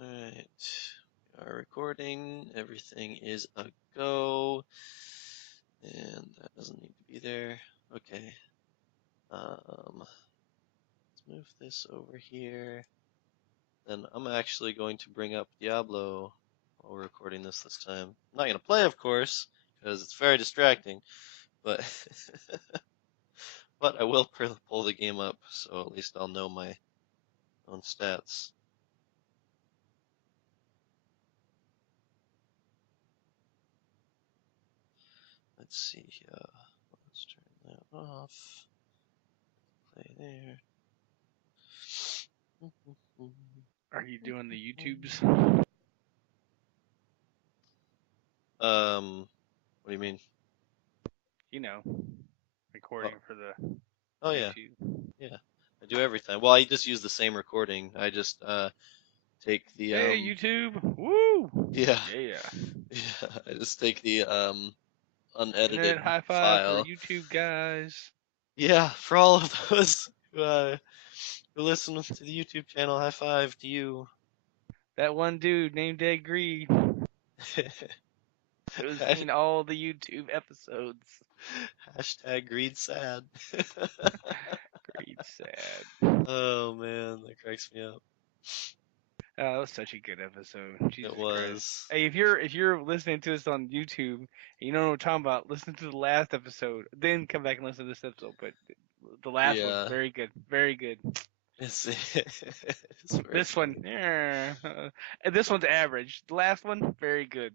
Alright. We are recording. Everything is a go. And that doesn't need to be there. Okay. Let's move this over here. Then I'm actually going to bring up Diablo while we're recording this time. I'm not going to play, of course, because it's very distracting. But but I will pull the game up, so at least I'll know my own stats. Let's see here. Let's turn that off. Play there. Are you doing the YouTubes? What do you mean? You know, recording for the Oh yeah, YouTube. yeah. I do every time. Well, I just use the same recording. I just take the Hey YouTube! Woo! yeah, Yeah. yeah. I just take the unedited Internet high five for file. YouTube guys. Yeah, for all of those who listen to the YouTube channel, high five to you. That one dude named Greed who's seen all the YouTube episodes. Hashtag greed sad. Greed sad. Oh man, that cracks me up. Oh, that was such a good episode. Jesus It was. Christ. Hey, if you're listening to us on YouTube and you don't know what we're talking about, listen to the last episode. Then come back and listen to this episode. But the last one, very good. Very good. It's This one, yeah. And this one's average. The last one, very good.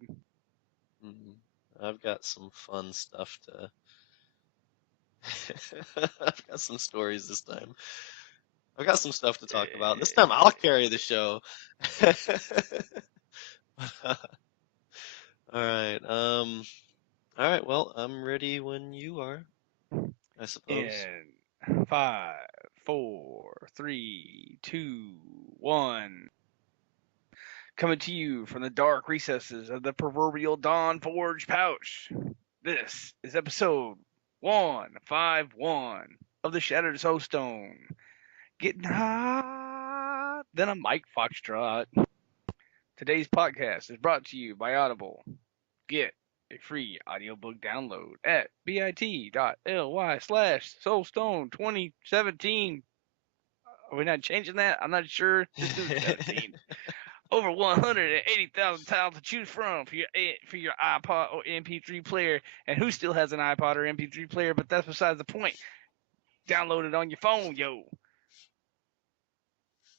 I've got some fun stuff to. I've got some stories this time. I've got some stuff to talk about. This time I'll carry the show. All right. Well, I'm ready when you are, I suppose. In 5, 4, 3, 2, 1. Coming to you from the dark recesses of the proverbial Dawnforge pouch. This is episode 151 of the Shattered Soulstone. Getting hot than a Mike Foxtrot. Today's podcast is brought to you by Audible. Get a free audiobook download at bit.ly/soulstone2017. Are we not changing that? I'm not sure. Just do 17. Over 180,000 titles to choose from for your iPod or MP3 player. And who still has an iPod or MP3 player? But that's besides the point. Download it on your phone, yo.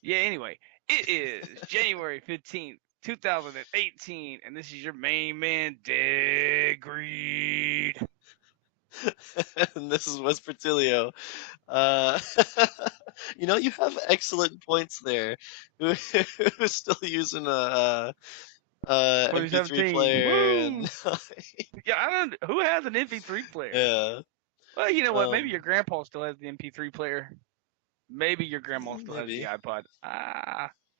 Yeah, anyway, it is January 15th, 2018, and this is your main man, Greed. And this is West Portillo. You have excellent points there. Who's still using a MP3 player? And Yeah, I don't. Who has an MP3 player? Yeah. Well, you know what? Maybe your grandpa still has the MP3 player. Maybe your grandma still has the iPod.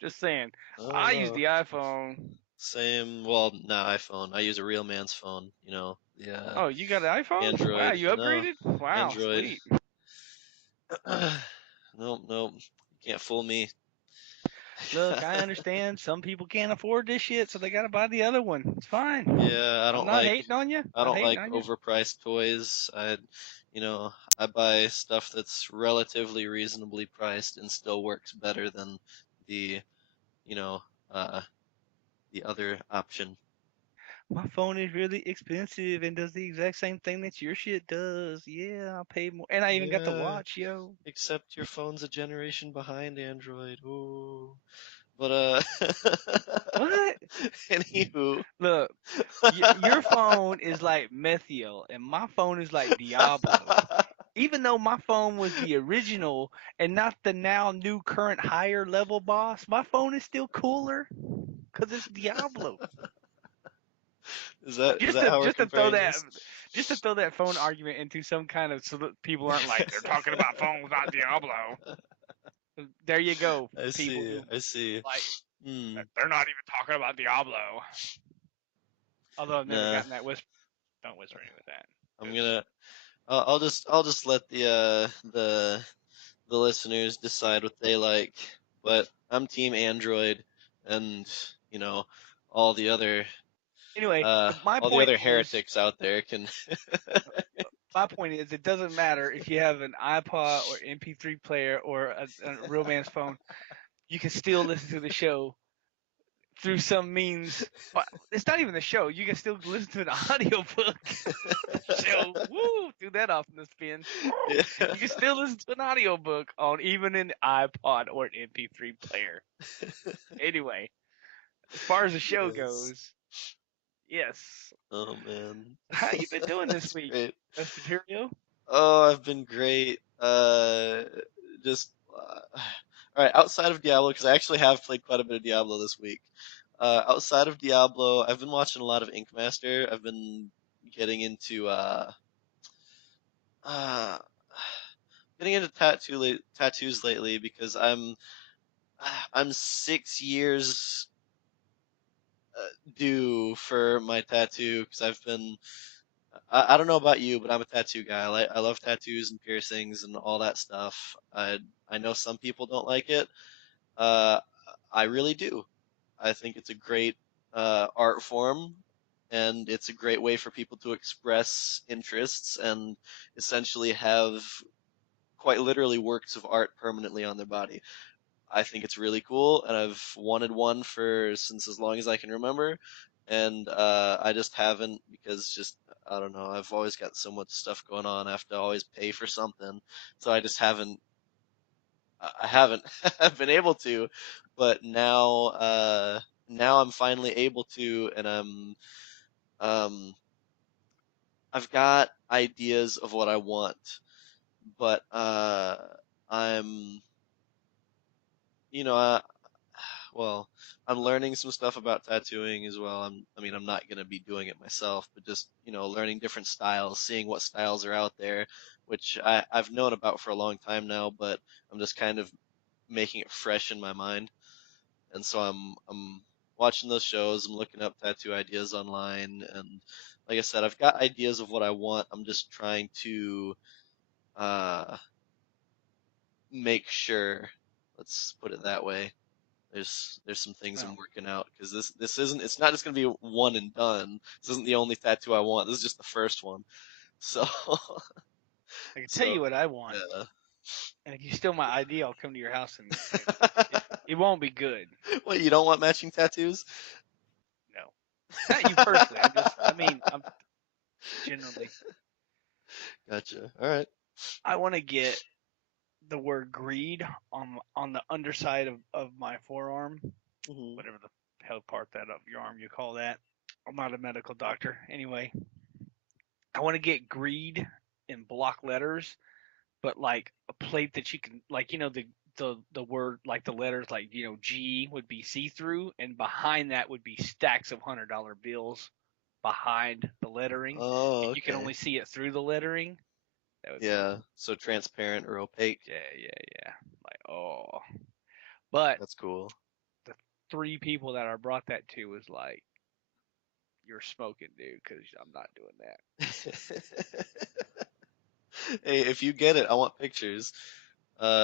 Just saying. I use the iPhone. Same. Well, not iPhone. I use a real man's phone. Yeah. Oh, you got an iPhone? Android. Wow, you upgraded? No, wow, Android. sweet. Nope. You can't fool me. Look, I understand some people can't afford this shit, so they gotta buy the other one. It's fine. Yeah, I'm not hating on you. I don't like overpriced toys. I buy stuff that's relatively reasonably priced and still works better than the other option. My phone is really expensive and does the exact same thing that your shit does. Yeah, I'll pay more. And I even got the watch, yo. Except your phone's a generation behind Android. Ooh. But, What? Anywho. Look, your phone is like Methiel, and my phone is like Diablo. Even though my phone was the original and not the now new current higher level boss, my phone is still cooler because it's Diablo. Is that how we're comparing this? Just to throw that phone argument into some kind of so that people aren't like they're talking about phones, not Diablo. There you go. I see. Like they're not even talking about Diablo. Although I've never gotten that whisper. Don't whisper any with that. I'll just let the listeners decide what they like. But I'm team Android. and you know all the other Anyway, my all the point other is, heretics out there can. it doesn't matter if you have an iPod or MP3 player or a real man's phone. You can still listen to the show through some means. It's not even the show. You can still listen to an audiobook. So, woo, do that off in the spin. Yeah. You can still listen to an audiobook on even an iPod or an MP3 player. Anyway, as far as the show Yes. goes, yes. Oh man. How you been doing this That's week, great. Vesperterio? Oh, I've been great. Just all right. Outside of Diablo, because I actually have played quite a bit of Diablo this week. Outside of Diablo, I've been watching a lot of Ink Master. I've been getting into uh, getting into tattoos lately because I'm 6 years due for my tattoo because I've been I don't know about you, but I'm a tattoo guy. I love tattoos and piercings and all that stuff. I know some people don't like it. Uh, I really do. I think it's a great art form, and it's a great way for people to express interests and essentially have quite literally works of art permanently on their body. I think it's really cool, and I've wanted one for since as long as I can remember, and I just haven't because just I don't know. I've always got so much stuff going on. I have to always pay for something, so I just haven't. I haven't been able to, but now I'm finally able to, and um I've got ideas of what I want, but I'm you know well, I'm learning some stuff about tattooing as well. I mean, I'm not gonna be doing it myself, but just, learning different styles, seeing what styles are out there, which I've known about for a long time now, but I'm just kind of making it fresh in my mind. And so I'm watching those shows, I'm looking up tattoo ideas online, and like I said, I've got ideas of what I want. I'm just trying to uh make sure, let's put it that way. There's some things I'm Well, working out because this isn't it's not just gonna be one and done. This isn't the only tattoo I want. This is just the first one. So I can tell so you what I want, yeah. and if you steal my ID, I'll come to your house and it won't be good. What, you don't want matching tattoos? No, not you personally. I'm generally. Gotcha. All right. I want to get the word greed on the underside of my forearm, Hmm. whatever the hell part that of your arm you call that. I'm not a medical doctor. Anyway, I want to get greed in block letters, but like a plate that you can, like, the word, like the letters, like, G would be see through, and behind that would be stacks of $100 bills behind the lettering, Oh, and you can okay. only see it through the lettering. That would be, Yeah. So transparent or opaque. yeah. Like, oh. But That's cool. the three people that I brought that to was like, you're smoking, dude, because I'm not doing that. Hey, if you get it, I want pictures.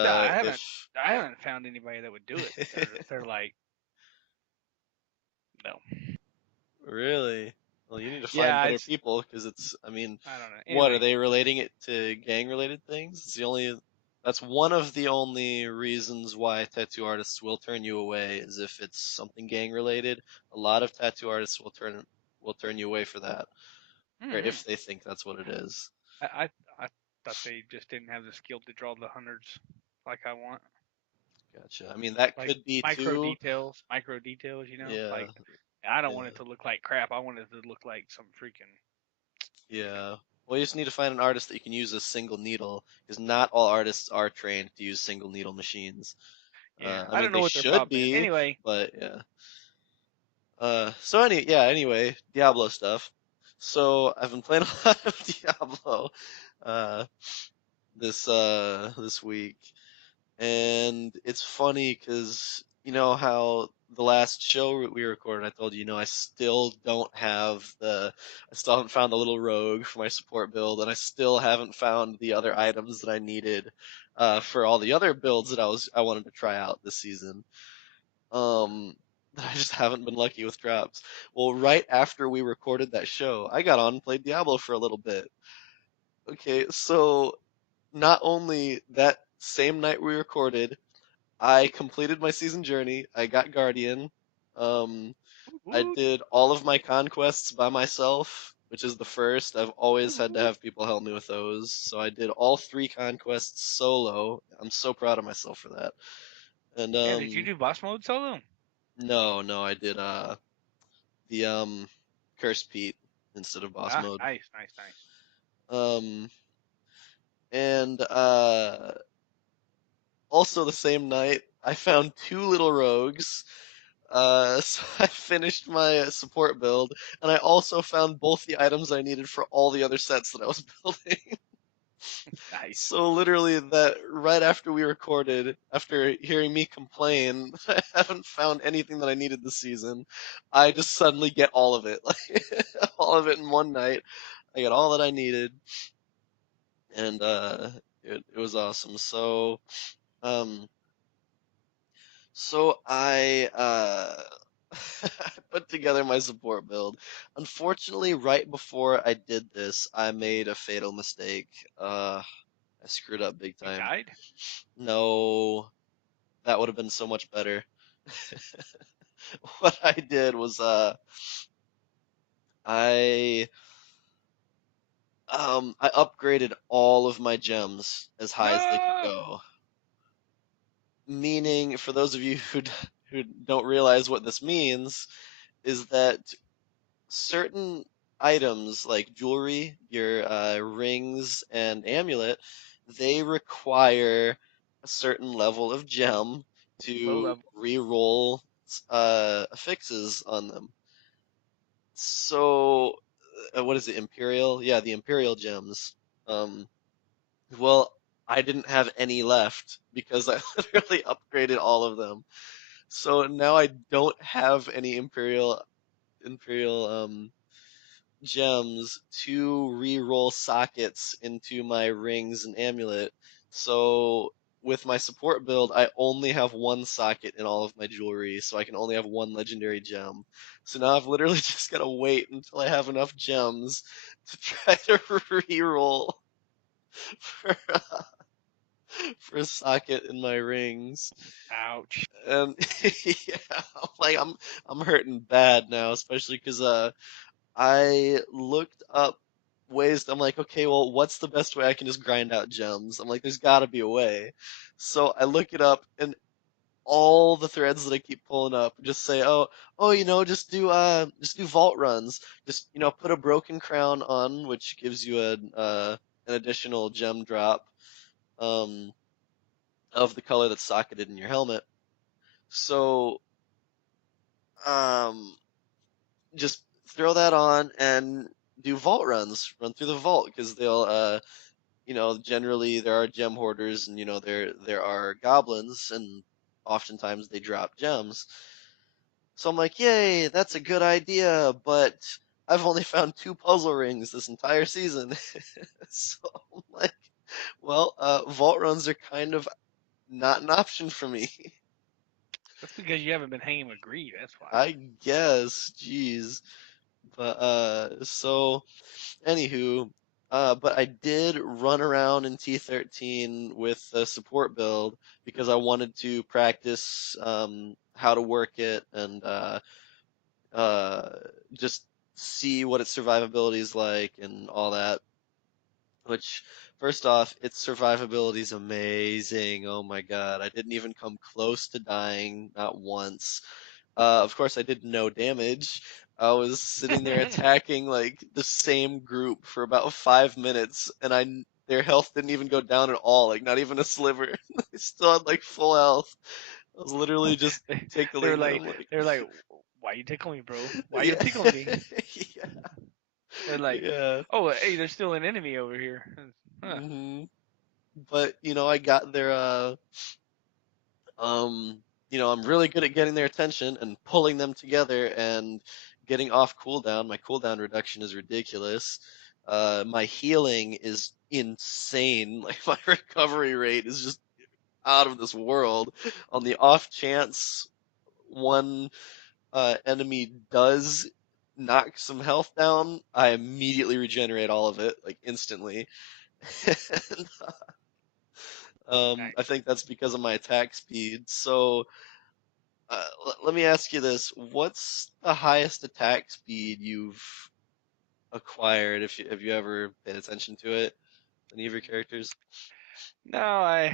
No, If I haven't found anybody that would do it. They're like, no. really, well, you need to find Yeah, better people because I mean, I don't know. what are Anyway, they relating it to gang-related things? That's one of the only reasons why tattoo artists will turn you away is if it's something gang-related. A lot of tattoo artists will turn you away for that, or mm-hmm. if they think that's what it is. I thought they just didn't have the skill to draw the hundreds like I want. Gotcha. I mean, that Like could be too. micro details. Yeah, Like I don't want yeah, it to look like crap. I want it to look like some freaking. yeah. Well, you just need to find an artist that you can use a single needle, because not all artists are trained to use single needle machines. Yeah, I I mean, don't know they what their should problem is. be, Anyway, but yeah. Anyway, Diablo stuff. So I've been playing a lot of Diablo, uh, this week, and it's funny because you know how the last show we recorded, I told you, I still I still haven't found the little rogue for my support build, and I still haven't found the other items that I needed, for all the other builds that I wanted to try out this season. Um, I just haven't been lucky with drops. Well, right after we recorded that show, I got on and played Diablo for a little bit. Okay, so not only that same night we recorded, I completed my season journey. I got Guardian. Um, I Woo, did all of my conquests by myself, which is the first. I've always woo, had to woo. have people help me with those. So I did all 3 conquests solo. I'm so proud of myself for that. And Yeah, did you do boss mode solo? no, I did the Curse Pete instead of boss Ah, mode. nice, nice, nice. Um and also the same night I found 2 little rogues. So I finished my support build, and I also found both the items I needed for all the other sets that I was building. Nice. So literally, that right after we recorded, after hearing me complain that I haven't found anything that I needed this season, I just suddenly get all of it, like all of it in one night. I got all that I needed, and it was awesome. Um, so I put together my support build. Unfortunately, right before I did this, I made a fatal mistake. I screwed up big You time. died? No, that would have been so much better. What I did was I I upgraded all of my gems as high as they could No. go. Meaning, for those of you who don't realize what this means, is that certain items like jewelry, your rings and amulet, they require a certain level of gem Low to level. re-roll affixes on them. So, what is it, Imperial? Yeah, the Imperial gems. Um, well, I didn't have any left because I literally upgraded all of them. So now I don't have any Imperial gems to re-roll sockets into my rings and amulet. So with my support build, I only have 1 socket in all of my jewelry, so I can only have 1 legendary gem. So now I've literally just gotta wait until I have enough gems to try to re-roll for, for a socket in my rings. Ouch. And yeah, like I'm hurting bad now, especially because I looked up ways. I'm like, okay, well, what's the best way I can just grind out gems? I'm like, there's got to be a way. So I look it up, and all the threads that I keep pulling up just say, oh, just do vault runs. Just put a broken crown on, which gives you an additional gem drop um of the color that's socketed in your helmet. So um just throw that on and do vault runs, run through the vault because they'll generally there are gem hoarders and there are goblins and oftentimes they drop gems. So I'm like, yay, that's a good idea, but I've only found 2 puzzle rings this entire season. So I'm like, well, vault runs are kind of not an option for me. That's because you haven't been hanging with Greed. That's why. I guess, jeez. But so anywho, but I did run around in T13 with a support build because I wanted to practice how to work it and uh, just see what its survivability is like and all that. Which, first off, its survivability is amazing. Oh my god, I didn't even come close to dying, not once. Of course, I did no damage. I was sitting there attacking like the same group for about 5 minutes, and their health didn't even go down at all, like not even a sliver. They still had like full health. I was literally just they, they were tickling like, them, like they were like, why you tickling me, bro? Why you yeah, tickling me? yeah, They're like, yeah. oh, hey, there's still an enemy over here. Huh. hmm But I got their Um, I'm really good at getting their attention and pulling them together and getting off cooldown. My cooldown reduction is ridiculous. My healing is insane. Like my recovery rate is just out of this world. On the off chance one enemy does knock some health down, I immediately regenerate all of it, like instantly. And, Nice. I think that's because of my attack speed. So let me ask you this: what's the highest attack speed you've acquired? If you have you ever paid attention to it? Any of your characters? No, I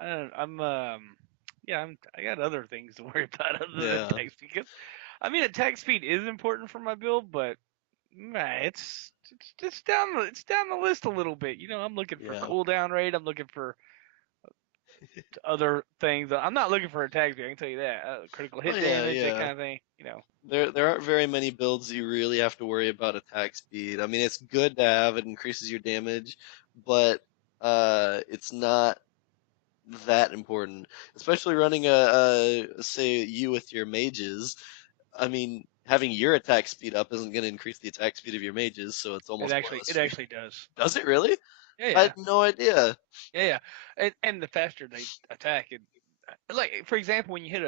don't, yeah, I got other things to worry about other than Yeah, attack speed. Because, I mean, attack speed is important for my build, but it's down the list a little bit. You know, I'm looking for yeah. cooldown rate. I'm looking for other things. I'm not looking for attack speed. I can tell you that. Critical Oh hit yeah, damage, that yeah. kind of thing. You know. There aren't very many builds that you really have to worry about attack speed. I mean, it's good to have; it increases your damage, but it's not that important. Especially running a say you with your mages. I mean, having your attack speed up isn't going to increase the attack speed of your mages, so it's almost pointless It for you. actually does. Does it really? Yeah, I yeah, had no idea. yeah, yeah. And the faster they attack, like for example, when you hit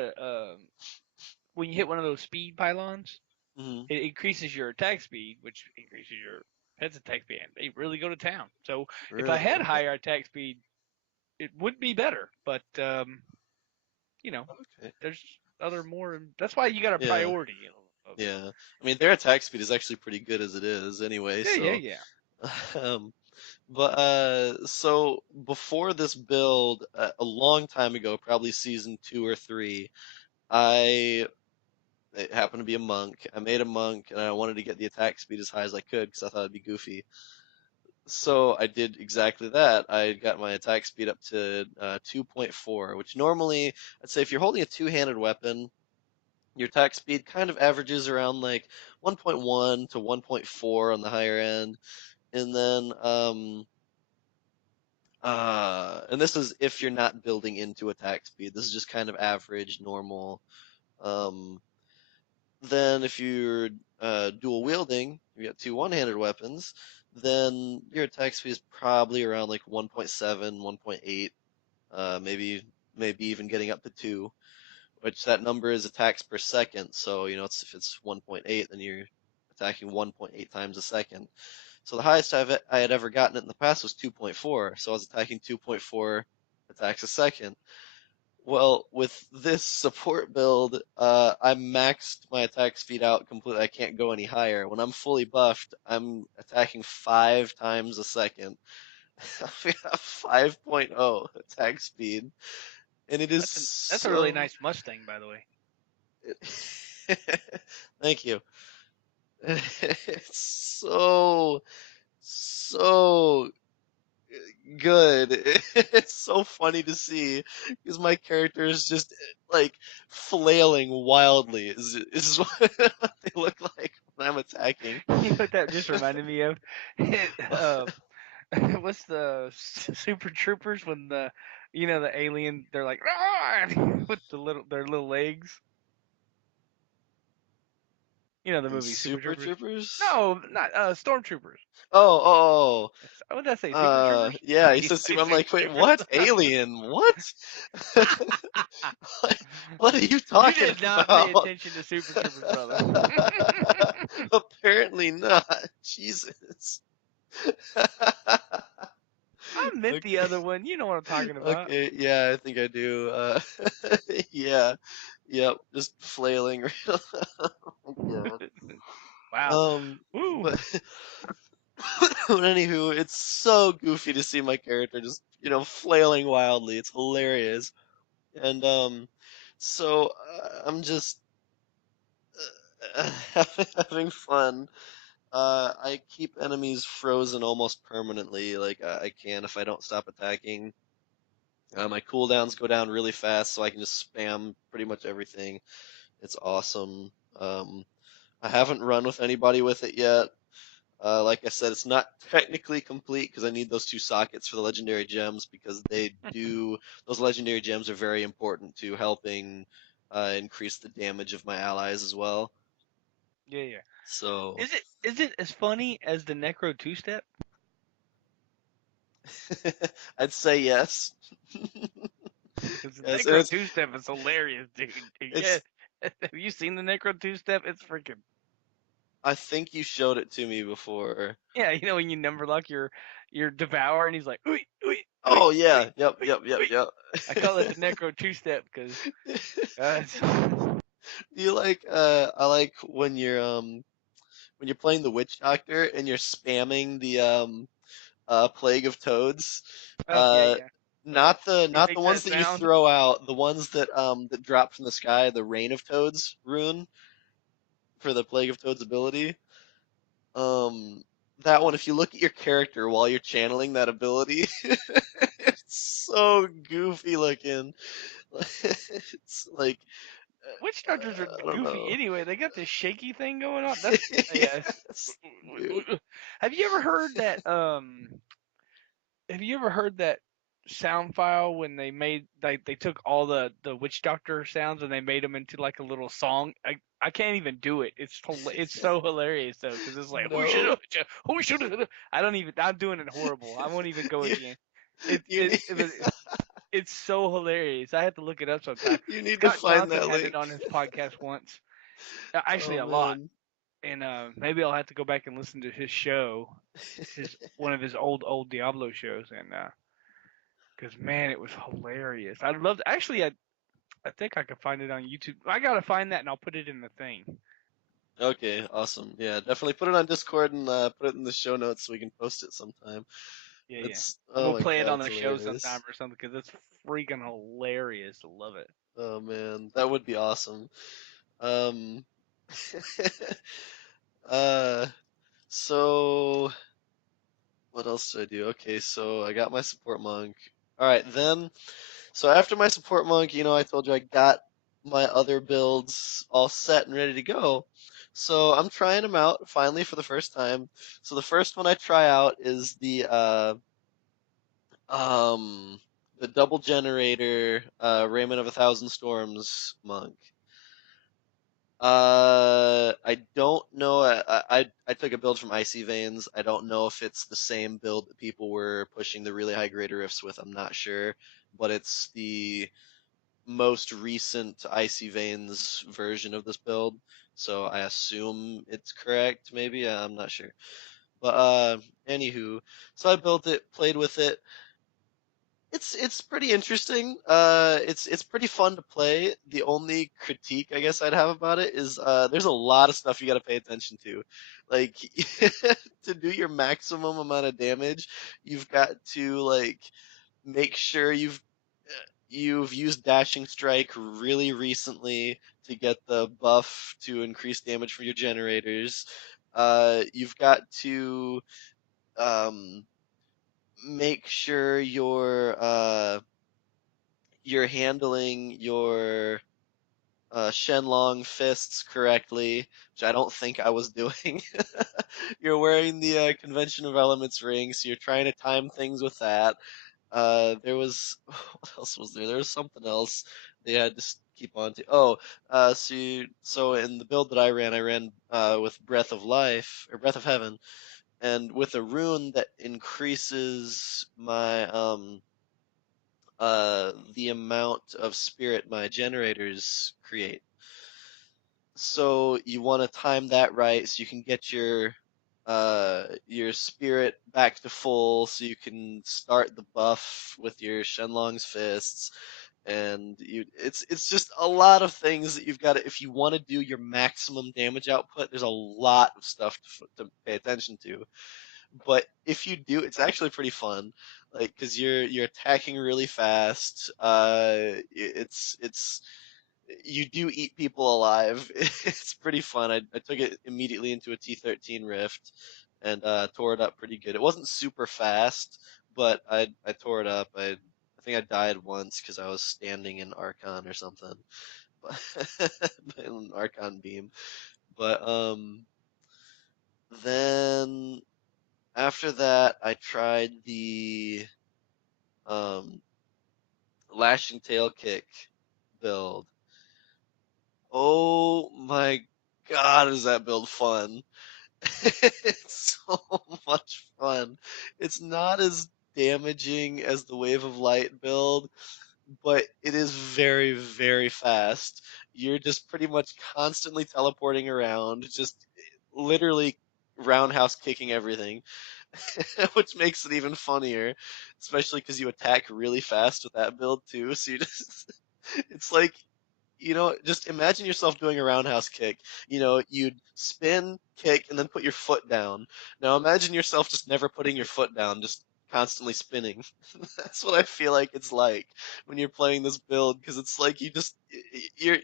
one of those speed pylons, Hmm. it increases your attack speed, which increases your pet's attack speed. And they really go to town. So if I Really? had Okay. higher attack speed, it would be better. But you know, Okay. there's other more. That's why you got a Yeah. priority. You know, of, Yeah. I mean, their attack speed is actually pretty good as it is anyway, yeah, yeah, so yeah. um but so before this build, a long time ago, probably season 2 or 3, I it happened to be a monk. I made a monk and I wanted to get the attack speed as high as I could because I thought it'd be goofy. So I did exactly that. I got my attack speed up to 2.4, which normally I'd say if you're holding a two-handed weapon, your attack speed kind of averages around like 1.1 to 1.4 on the higher end. And then and this is if you're not building into attack speed. This is just kind of average, normal. Um, then if you're dual wielding, you got two one-handed weapons, then your attack speed is probably around like 1.7, 1.8, maybe even getting up to 2, which that number is attacks per second. So, if it's 1.8, then you're attacking 1.8 times a second. So the highest I had ever gotten it in the past was 2.4. So I was attacking 2.4 attacks a second. Well, with this support build, I maxed my attack speed out completely. I can't go any higher. When I'm fully buffed, I'm attacking 5 times a second. I got 5.0 attack speed, and it is That's a really so. nice Mustang, by the way. Thank you. It's so good. It's so funny to see because my character is just like flailing wildly. Is what they look like when I'm attacking. You know what that just reminded me of? What's the Super Troopers when the alien they're like with their little legs. You know the And movie Super Super Troopers? Troopers? No, not Stormtroopers. Oh, oh, What did I say? Super Troopers? yeah. I He used to says, say I'm like, Super wait, Troopers. what? Alien? What? What are you You talking did not pay about? attention to Super Troopers, brother. Apparently not. Jesus. I meant the Okay. other one. You know what I'm talking about. Okay. Yeah, I think I do. Yeah. Yep. Just flailing. Oh, God. Wow. Um, Woo. but but anywho, it's so goofy to see my character just, flailing wildly. It's hilarious. And so I'm just having fun. I keep enemies frozen almost permanently, like I can if I don't stop attacking. My cooldowns go down really fast, so I can just spam pretty much everything. It's awesome. I haven't run with anybody with it yet. Like I said, it's not technically complete because I need those 2 sockets for the legendary gems because those legendary gems are very important to helping increase the damage of my allies as well. Yeah, yeah. So Is it as funny as the Necro two step? I'd say yes. Because the Yes, and Necro two step is hilarious, dude. it's Yeah. Have you seen the Necro two-step? It's freaking. I think you showed it to me before. Yeah, you know when you number lock your Devour and he's like, ooey, ooey, ooey, Oh ooey, yeah, yep, ooey, yep, yep, ooey. yep. I call it the Necro two-step because it's You like I like when you're playing the witch doctor and you're spamming the plague of toads. oh yeah, Uh yeah. The, he not the makes that ones that you sound. throw out, the ones that drop from the sky, the rain of toads rune for the plague of toads ability. Um that one, if you look at your character while you're channeling that ability, it's so goofy looking. It's like Witch doctors are I don't goofy know. anyway. They got this shaky thing going on. That's yes. Yes, dude. Have you ever heard that? Have you ever heard that sound file when they made they took all the witch doctor sounds and they made them into like a little song? I can't even do it. It's so hilarious though because it's like No. who should I don't even I'm doing it horrible. I won't even go You again. It you it, need it was it's so hilarious. I had to look it up sometime. you need to Scott find Johnson that had it link. on his podcast once, actually Oh a lot, man. and maybe I'll have to go back and listen to his show, his one of his old Diablo shows, and because man, it was hilarious. I'd love to, actually. I think I could find it on YouTube. I gotta find that and I'll put it in the thing. Okay, awesome. Yeah, definitely put it on Discord and put it in the show notes so we can post it sometime. Yeah, yeah. That's And oh we'll my play it god, on it's the show sometime hilarious. or something because it's freaking hilarious. I love it. Oh man, that would be awesome. Um uh so what else did I do? Okay, so I got my support monk. All right, then so after my support monk, I told you I got my other builds all set and ready to go. So I'm trying them out finally for the first time. So the first one I try out is um the double generator Raymond of a Thousand Storms monk. I don't know. I took a build from Icy Veins. I don't know if it's the same build that people were pushing the really high greater rifts with. I'm not sure, but it's the most recent Icy Veins version of this build, so I assume it's correct. Maybe I'm not sure, but anywho, so I built it, played with it. It's pretty interesting. It's pretty fun to play. The only critique I guess I'd have about it is there's a lot of stuff you got to pay attention to. Like to do your maximum amount of damage, you've got to like make sure you've used dashing strike really recently to get the buff to increase damage for your generators. You've got to um, make sure you're handling your Shenlong fists correctly, which I don't think I was doing. You're wearing the Convention of Elements ring, so you're trying to time things with that. There was what else was there? There was something else they had to keep on to. Oh, so in the build that I ran with Breath of Life or Breath of Heaven, and with a rune that increases my the amount of spirit my generators create. So you want to time that right so you can get your spirit back to full so you can start the buff with your Shenlong's fists, and it's just a lot of things that you've got to, if you want to do your maximum damage output, there's a lot of stuff to pay attention to. But if you do, it's actually pretty fun, like because you're attacking really fast. It's you do eat people alive. It's pretty fun. I took it immediately into a T13 Rift and tore it up pretty good. It wasn't super fast, but I tore it up. I think I died once because I was standing in Archon or something, in Archon beam. But then after that, I tried the um lashing tail kick build. Oh my god, is that build fun? It's so much fun. It's not as damaging as the Wave of Light build, but it is very, very fast. you're just pretty much constantly teleporting around, just literally roundhouse kicking everything, which makes it even funnier, especially because you attack really fast with that build too. So you just, it's like, just imagine yourself doing a roundhouse kick. You'd spin, kick, and then put your foot down. Now imagine yourself just never putting your foot down, just constantly spinning. That's what I feel like it's like when you're playing this build, because it's like you're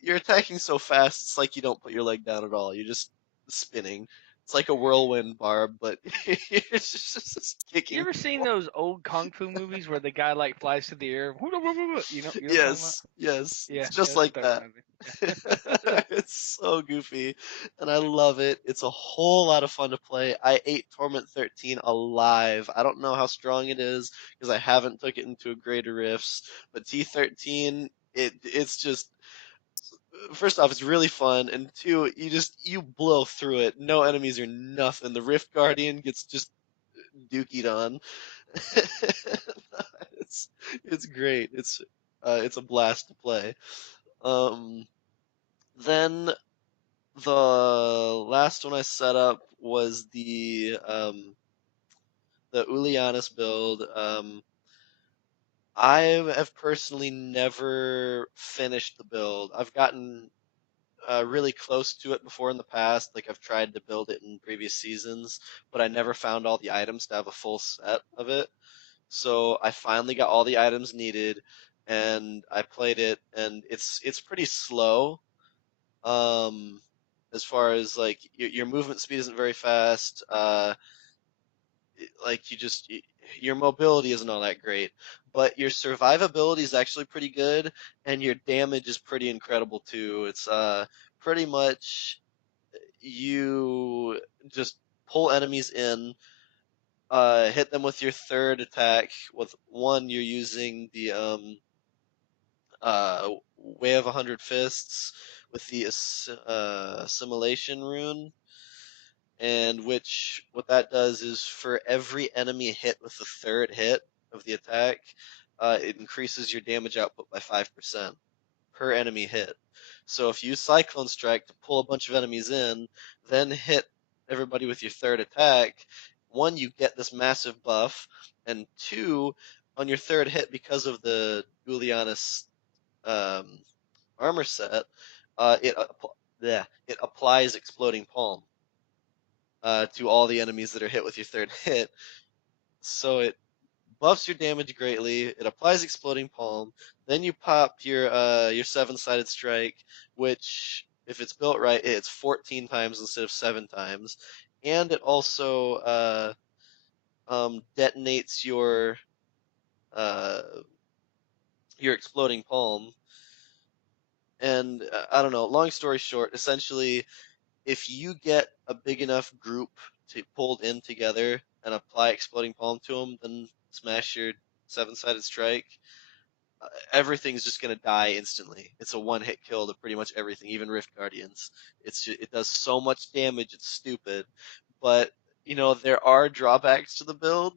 you're attacking so fast. It's like you don't put your leg down at all. You're just spinning. It's like a whirlwind barb, but you're just You kicking ever seen people. those old kung fu movies where the guy like flies through the air? You know what I'm talking about? Yes, yes, Yeah, it's just that's what like that that. reminds me. It's so goofy, and I love it. It's a whole lot of fun to play. I ate Torment 13 alive. I don't know how strong it is because I haven't took it into a greater rifts, but T13, it's just, first off, it's really fun, and two, you blow through it. No enemies or nothing. The Rift Guardian gets just dookied on. it's it's great. It's a blast to play. Um, then the last one I set up was the Ulianis build. I have personally never finished the build. I've gotten really close to it before in the past. Like I've tried to build it in previous seasons, but I never found all the items to have a full set of it. So I finally got all the items needed, and I played it, and it's pretty slow. Um, as far as like your movement speed isn't very fast. Like your mobility isn't all that great, but your survivability is actually pretty good, and your damage is pretty incredible too. It's pretty much you just pull enemies in, hit them with your third attack. With one, you're using the Way of 100 Fists with the assimilation rune, and which what that does is for every enemy hit with the third hit of the attack, it increases your damage output by 5% per enemy hit. So if you use Cyclone Strike to pull a bunch of enemies in, then hit everybody with your third attack, one, you get this massive buff, and two, on your third hit, because of the Julianus um, armor set, it applies Exploding Palm to all the enemies that are hit with your third hit. So it buffs your damage greatly. It applies Exploding Palm. Then you pop your seven-sided strike, which if it's built right, it's 14 times instead of 7 times, and it also detonates uh, your Exploding Palm. And I don't know. Long story short, essentially, if you get a big enough group to pulled in together and apply Exploding Palm to them, then smash your seven-sided strike, everything's just gonna die instantly. It's a one-hit kill to pretty much everything, even Rift Guardians. It does so much damage, it's stupid. But there are drawbacks to the build.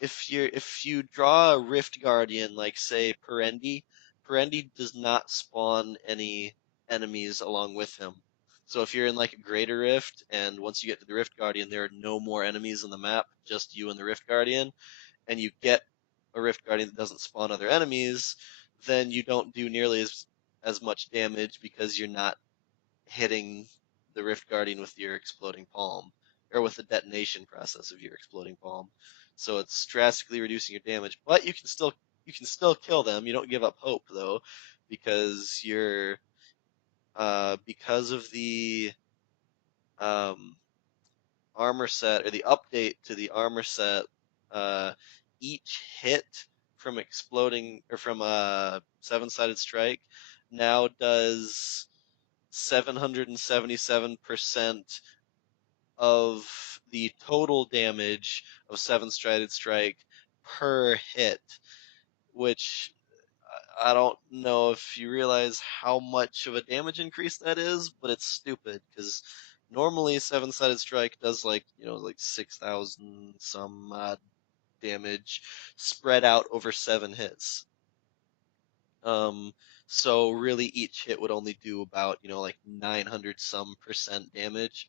If you draw a Rift Guardian, like say Perendi does not spawn any enemies along with him. So if you're in like a greater rift, and once you get to the Rift Guardian, there are no more enemies on the map, just you and the Rift Guardian, and you get a Rift Guardian that doesn't spawn other enemies, then you don't do nearly as much damage because you're not hitting the Rift Guardian with your Exploding Palm, or with the detonation process of your Exploding Palm. So it's drastically reducing your damage, but you can still kill them. You don't give up hope though, because because of the um, armor set, or the update to the armor set, uh, each hit from exploding, or from a seven-sided strike, now does 777% of the total damage of seven-sided strike per hit, which I don't know if you realize how much of a damage increase that is, but it's stupid because normally seven-sided strike does like 6,000 some damage spread out over 7 hits. Um, So really each hit would only do about, like 900 some percent damage.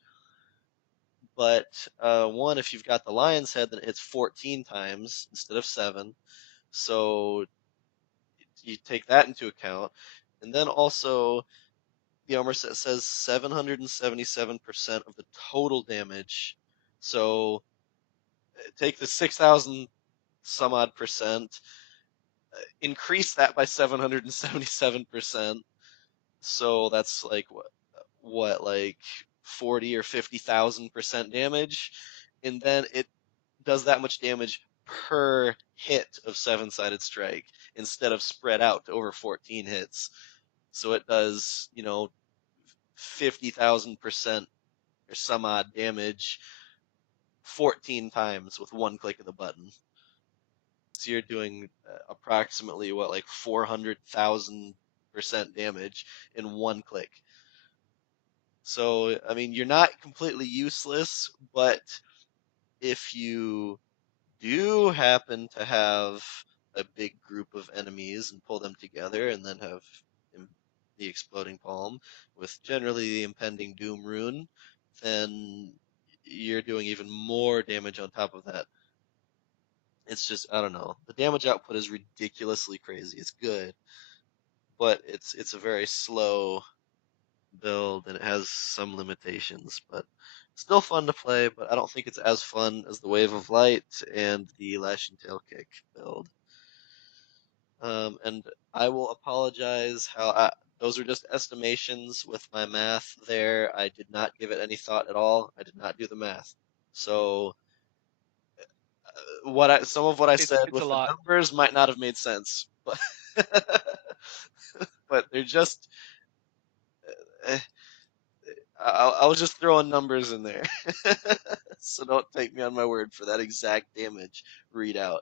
But one, if you've got the lion's head, then it's 14 times instead of 7. So you take that into account. And then also the armor set says 777% of the total damage. So take the 6,000 some odd percent, increase that by 777%. So that's like what like 40 or 50,000% damage, and then it does that much damage per hit of seven-sided strike instead of spread out to over 14 hits. So it does 50,000% or some odd damage 14 times with one click of the button. So you're doing approximately what, like 400,000% damage in one click. So, I mean, you're not completely useless, but if you do happen to have a big group of enemies and pull them together and then have the exploding palm with generally the impending doom rune, then you're doing even more damage on top of that. It's just, I don't know. The damage output is ridiculously crazy. It's good, but it's a very slow build and it has some limitations, but still fun to play. But I don't think it's as fun as the Wave of Light and the Lashing Tail Kick build. And I will apologize those are just estimations with my math there. I did not give it any thought at all. I did not do the math. So some of what I said It's a with the lot. numbers might not have made sense, but but they're just eh, I was just throwing numbers in there. So don't take me on my word for that exact damage readout.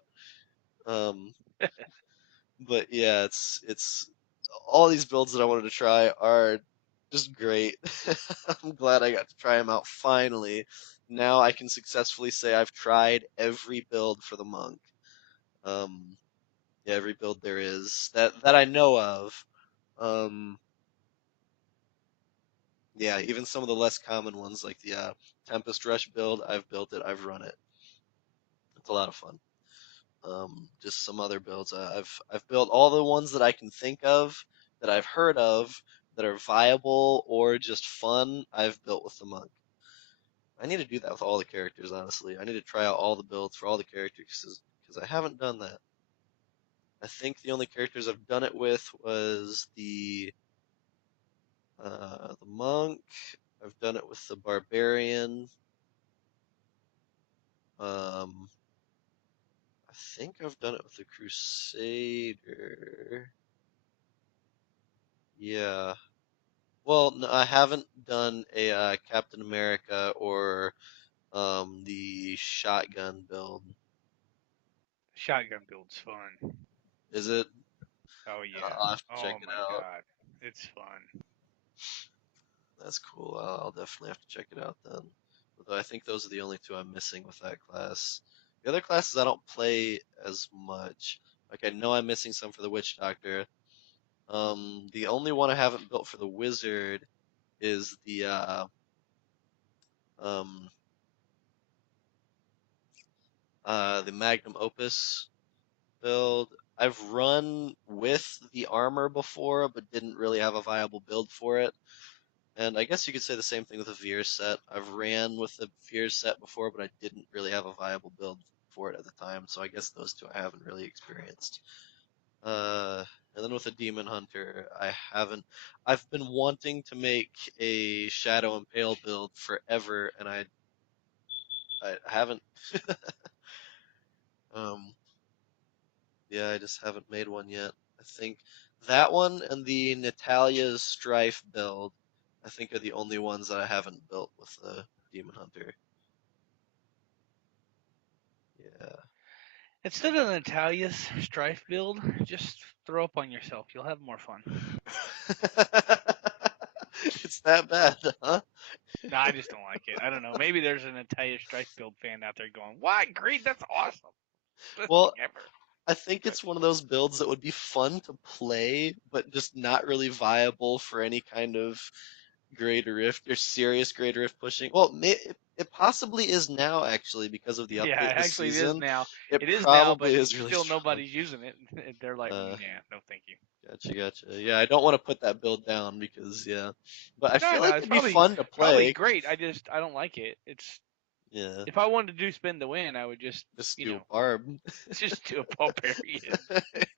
Um, but yeah, it's all these builds that I wanted to try are just great. I'm glad I got to try them out finally. Now I can successfully say I've tried every build for the monk. Um, yeah, every build there is that I know of. Um, yeah, even some of the less common ones like the Tempest Rush build, I've built it, I've run it. It's a lot of fun. Just some other builds. I've built all the ones that I can think of that I've heard of that are viable or just fun. I've built with the monk. I need to do that with all the characters. Honestly, I need to try out all the builds for all the characters because I haven't done that. I think the only characters I've done it with was the monk. I've done it with the barbarian. Um, I think I've done it with the crusader. Yeah. Well, no, I haven't done a Captain America or the shotgun build. Shotgun build's fun. Is it? Oh yeah. I'll have to check Oh it my out. god. It's fun. That's cool. I'll definitely have to check it out then. Although I think those are the only two I'm missing with that class. The other classes I don't play as much. Like I know I'm missing some for the Witch Doctor. The only one I haven't built for the Wizard is um the Magnum Opus build. I've run with the armor before, but didn't really have a viable build for it. And I guess you could say the same thing with the Veer set. I've ran with the Veer set before, but I didn't really have a viable build for it at the time. So I guess those two I haven't really experienced. Uh, and then with the Demon Hunter, I haven't. I've been wanting to make a Shadow Impale build forever, and I haven't. um, Yeah, I just haven't made one yet. I think that one and the Natalia's Strife build, I think are the only ones that I haven't built with the Demon Hunter. Yeah. Instead of Natalia's Strife build, just throw up on yourself. You'll have more fun. It's that bad, huh? No, I just don't like it. I don't know. Maybe there's a Natalia Strife build fan out there going, "What? Great, that's awesome. Best Well, thing ever." I think it's one of those builds that would be fun to play, but just not really viable for any kind of Greater Rift or serious Greater Rift pushing. Well, it possibly is now actually because of the Yeah, update this actually, it is season. now. It It is now, probably but is really still strong. nobody's using it. They're like, Uh, yeah, no, thank you. gotcha. Yeah, I don't want to put that build down because yeah, but I No, feel no, like it's it'd be probably fun to probably play. great. I don't like it. It's Yeah, if I wanted to do spin the win, I would just just do a barb. just do a barbarian.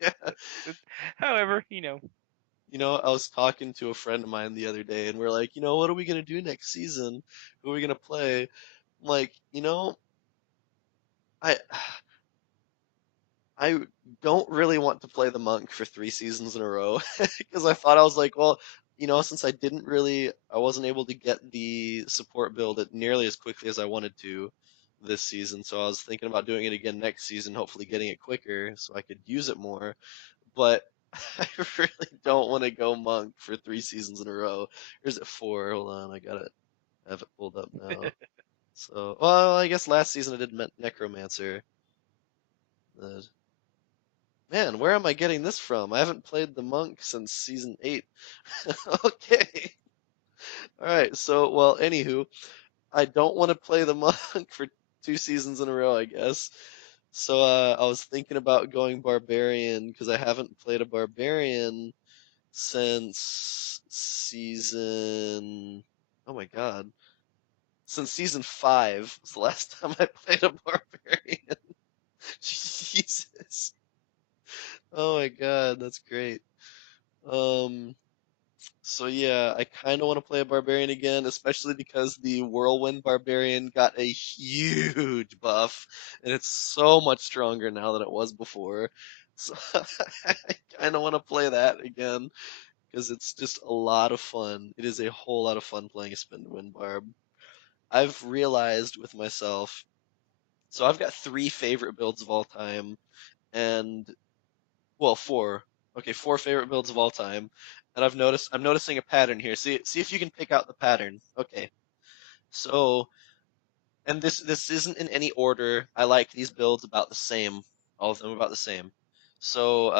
Yeah. However, I was talking to a friend of mine the other day, and we're like, what are we gonna do next season? Who are we gonna play? I'm like, I I don't really want to play the monk for 3 seasons in a row because I thought I was like, well, since I wasn't able to get the support build it nearly as quickly as I wanted to this season, so I was thinking about doing it again next season, hopefully getting it quicker so I could use it more. But I really don't want to go monk for 3 seasons in a row. Or is it 4? Hold on, I gotta have it pulled up now. So, well, I guess last season I did necromancer. Uh, Man, where am I getting this from? I haven't played the monk since season 8. Okay. All right. So, well, anywho, I don't want to play the monk for 2 seasons in a row, I guess. So, I was thinking about going barbarian because I haven't played a barbarian since season. Oh my God. Since season 5 was the last time I played a barbarian. Jesus. Oh my God, that's great. Um, So yeah, I kind of want to play a barbarian again, especially because the whirlwind barbarian got a huge buff, and it's so much stronger now than it was before. So I kind of want to play that again because it's just a lot of fun. It is a whole lot of fun playing a spin to win barb. I've realized with myself, so I've got 3 favorite builds of all time, and well, 4. Okay, 4 favorite builds of all time. And I'm noticing a pattern here. See if you can pick out the pattern. Okay. So, and this isn't in any order. I like these builds about the same. All of them about the same. So,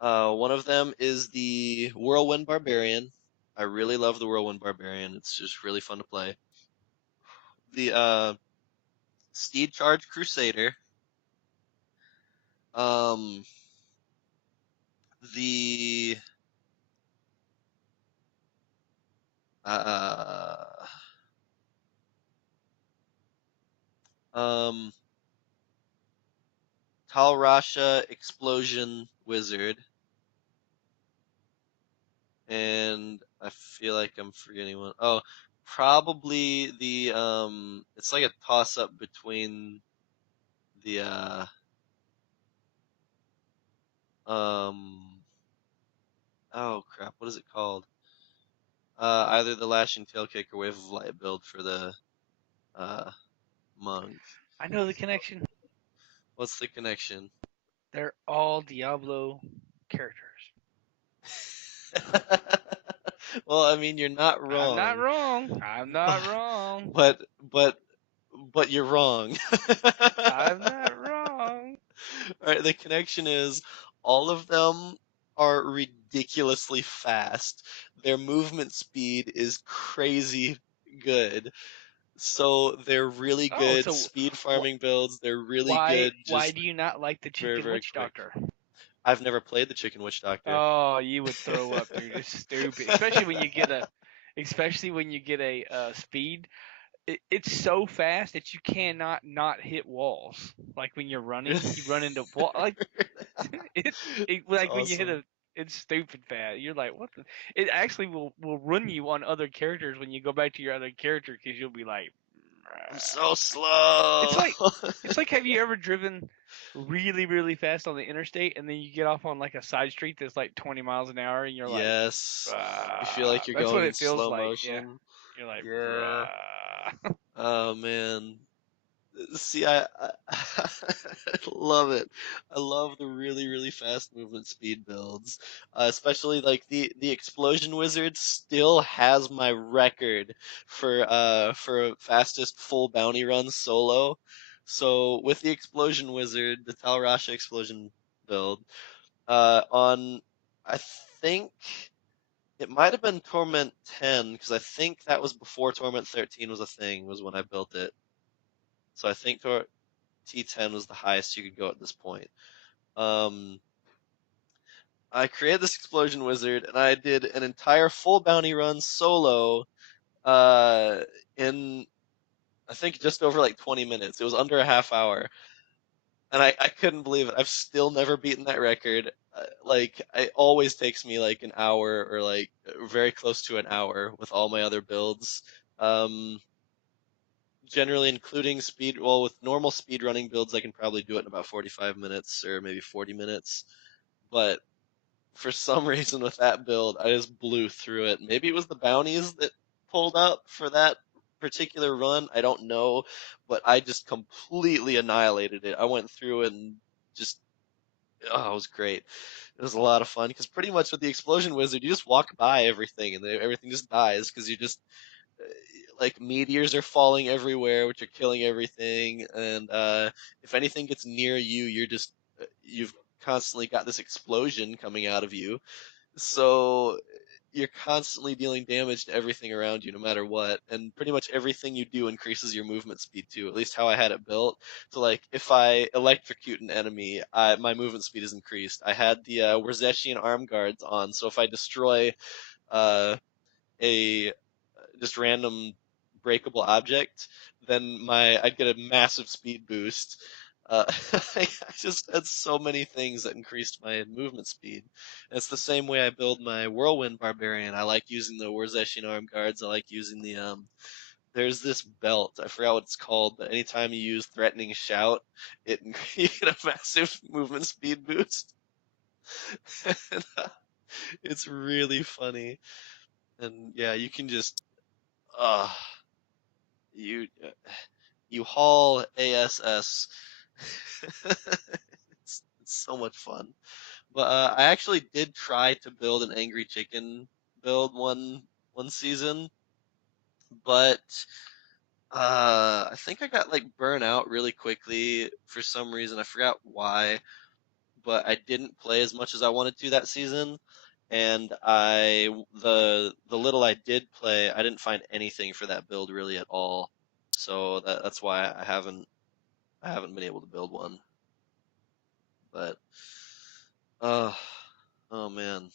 one of them is the Whirlwind Barbarian. I really love the Whirlwind Barbarian. It's just really fun to play. The Steed Charge Crusader. Um, the uh, um, Talrasha Explosion Wizard, and I feel like I'm forgetting one. Oh, probably the it's like a toss up between the um oh crap, what is it called? Either the Lashing Tail Kick or Wave of Light build for the uh monk. I know the connection. What's the connection? They're all Diablo characters. Well, I mean, you're not I'm not wrong, wrong. I'm but not wrong. but but but you're wrong. I'm not wrong. All right, the connection is all of them are ridiculously fast. Their movement speed is crazy good. So they're really Oh, good so speed wh- farming builds. They're really why good, why just do you not like the very, Chicken very Witch quick. Doctor? I've never played the Chicken Witch Doctor. Oh, you would throw up, dude. It's stupid, especially when you get a speed. It's so fast that you cannot not hit walls. Like when you're running, you run into wall. Like It's like when you hit awesome. it's stupid fast. You're like, what the? It actually will run you on other characters when you go back to your other character because you'll be like, I'm so it's slow. like have you ever driven really really fast on the interstate and then you get off on like a side street that's like 20 miles an hour and you're like, Yes. You feel like you're that's what going in it feels slow like. Yeah, motion. you're like, Yeah. Oh man. See, I love it. I love the really, really fast movement speed builds. Especially like the Explosion Wizard still has my record for fastest full bounty run solo. So with the Explosion Wizard, the Talrasha Explosion build, on I think it might have been Torment 10 because I think that was before Torment 13 was a thing. Was when I built it. So I think T10 was the highest you could go at this point. Um, I created this Explosion Wizard and I did an entire full bounty run solo uh, in I think just over like 20 minutes. It was under a half hour. And I couldn't believe it. I've still never beaten that record. Like, it always takes me like an hour or like very close to an hour with all my other builds. Um, Generally, including speed, well, with normal speed running builds, I can probably do it in about 45 minutes or maybe 40 minutes. But for some reason, with that build, I just blew through it. Maybe it was the bounties that pulled up for that particular run. I don't know, but I just completely annihilated it. I went through and just oh, it was great. It was a lot of fun because pretty much with the explosion wizard, you just walk by everything and everything just dies because you just like meteors are falling everywhere, which are killing everything, and if anything gets near you, you've constantly got this explosion coming out of you. So you're constantly dealing damage to everything around you, no matter what. And pretty much everything you do increases your movement speed too. At least how I had it built. So like, if I electrocute an enemy, my movement speed is increased. I had the Warzeshian arm guards on, so if I destroy uh, a just random breakable object, then I'd get a massive speed boost. I just had so many things that increased my movement speed. And it's the same way I build my Whirlwind Barbarian. I like using the Warzeshian Arm Guards. I like using the there's this belt. I forgot what it's called, but anytime you use Threatening Shout, you get a massive movement speed boost. And, it's really funny. And yeah, you can just uh you you haul ASS. It's so much fun. But I actually did try to build an Angry Chicken build one season, but I think I got like burnt out really quickly for some reason. I forgot why, but I didn't play as much as I wanted to that season. And the little I did play, I didn't find anything for that build really at all. So that's why I haven't been able to build one. But uh oh man,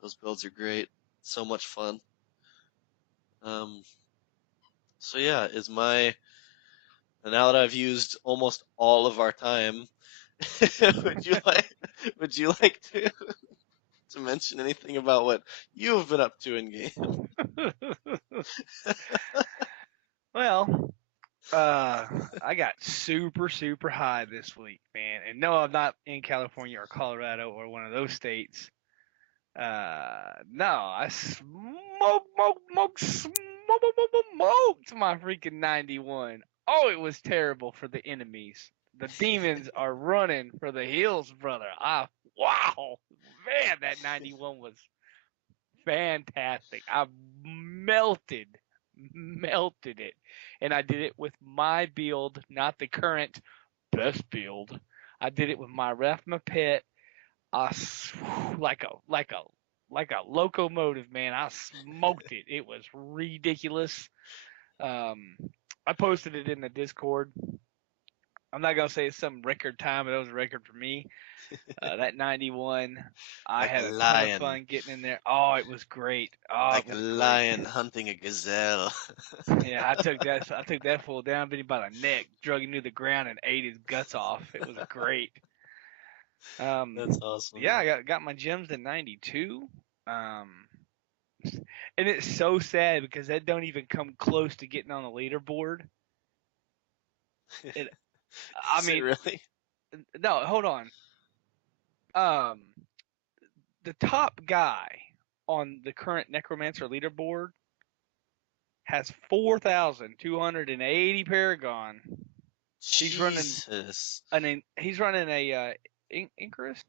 those builds are great. So much fun. Um so yeah, is my now that I've used almost all of our time, would you like to mention anything about what you've been up to in game? Well, I got super high this week, man. And no, I'm not in California or Colorado or one of those states. No, I smoked my freaking 91. Oh, it was terrible for the enemies. The demons are running for the hills, brother. Wow, man, that 91 was fantastic. I melted it, and I did it with my build, not the current best build. I did it with my Raphma pet. I like a locomotive, man. I smoked it. It was ridiculous. Um, I posted it in the Discord. I'm not gonna say it's some record time, but it was a record for me. That 91, I Like a had a ton of lion, fun getting in there. Oh, it was great. Oh, like it a was great. lion hunting a gazelle. Yeah, I took that. I took that fool down, bit him by the neck, drug him to the ground, and ate his guts off. It was great. That's awesome. Yeah, I got my gems in 92. Um, and it's so sad because that don't even come close to getting on the leaderboard. It, I Is it mean, really? no, hold on. Um, the top guy on the current Necromancer leaderboard has 4,280 Paragon. He's running Jesus. he's running a Incarus.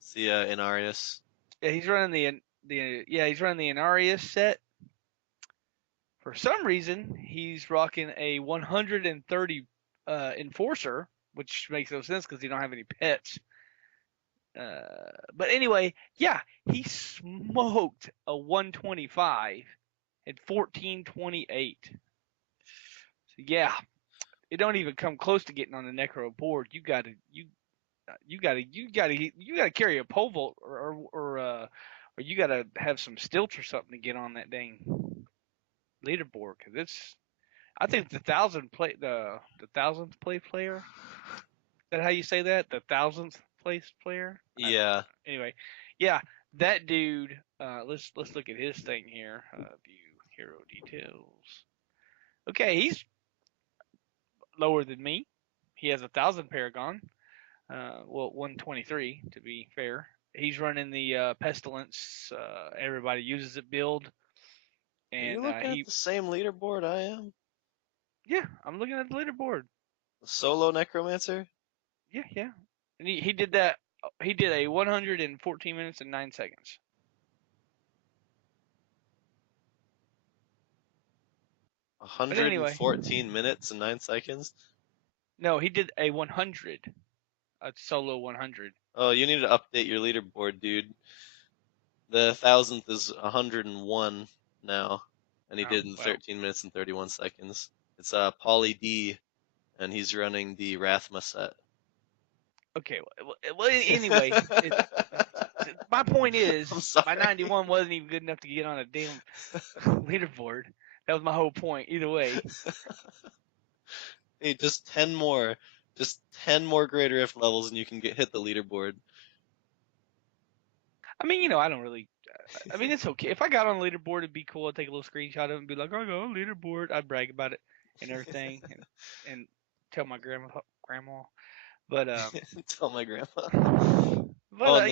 See, Inarius. Yeah, he's running the he's running the Inarius set. For some reason, he's rocking a 130 enforcer, which makes no sense because he don't have any pets. But anyway, yeah, he smoked a 125 at 1428. So yeah, it don't even come close to getting on the necro board. You gotta carry a pole vault or you gotta have some stilts or something to get on that dang leaderboard. Cause it's, I think the thousandth place player. Is that how you say that? The thousandth place player. Yeah. Anyway, yeah, that dude. Let's look at his thing here. View hero details. Okay, he's lower than me. He has 1,000 Paragon. Well, 123 to be fair. He's running the pestilence. Everybody uses it build, Are you and looking at the same leaderboard I am? yeah, I'm looking at the leaderboard. The solo necromancer? Yeah. And he did that. He did a 114 minutes and 9 seconds. But anyway, 114 minutes and 9 seconds? no, he did a 100, a solo 100. Oh, you need to update your leaderboard, dude. The thousandth is 101 now, and he did in Well, 13 minutes and 31 seconds. It's Pauly D, and he's running the Rathma set. okay. Well anyway, my point is, my 91 wasn't even good enough to get on a damn leaderboard. That was my whole point. Either way. Hey, just 10 more. Just 10 more greater if levels, and you can hit the leaderboard. I mean, I don't really. I mean, it's okay. If I got on the leaderboard, it'd be cool. I'd take a little screenshot of it and be like, I got on leaderboard. I'd brag about it and everything, and tell my grandma. But Tell my grandma. but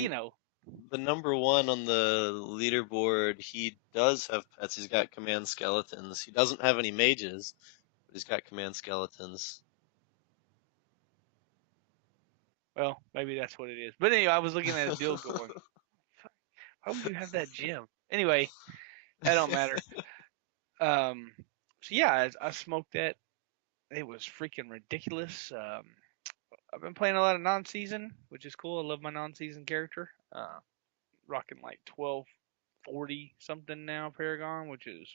the number one on the leaderboard, he does have pets. He's got command skeletons. He doesn't have any mages, but he's got command skeletons. well, maybe that's what it is. But anyway, I was looking at his build going, why would you have that gem? Anyway, that don't matter. So yeah, I smoked that. It was freaking ridiculous. I've been playing a lot of non-season, which is cool. I love my non-season character. Rocking like 1240 something now Paragon, which is,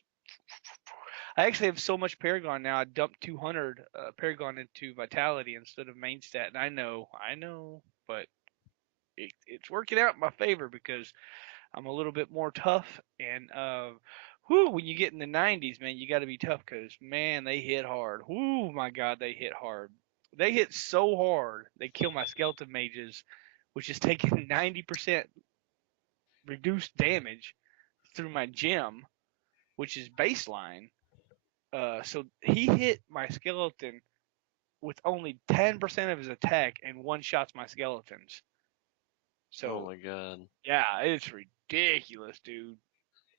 I actually have so much Paragon now. I dumped 200 Paragon into Vitality instead of main stat, and I know, but it's working out in my favor because I'm a little bit more tough, and when you get in the 90s, man, you got to be tough because, man, they hit hard. Whoo, my God, they hit hard. They hit so hard, they kill my skeleton mages, which is taking 90% reduced damage through my gem, which is baseline. So he hit my skeleton with only 10% of his attack and one shots my skeletons. So, oh my god. Yeah, it's ridiculous, dude.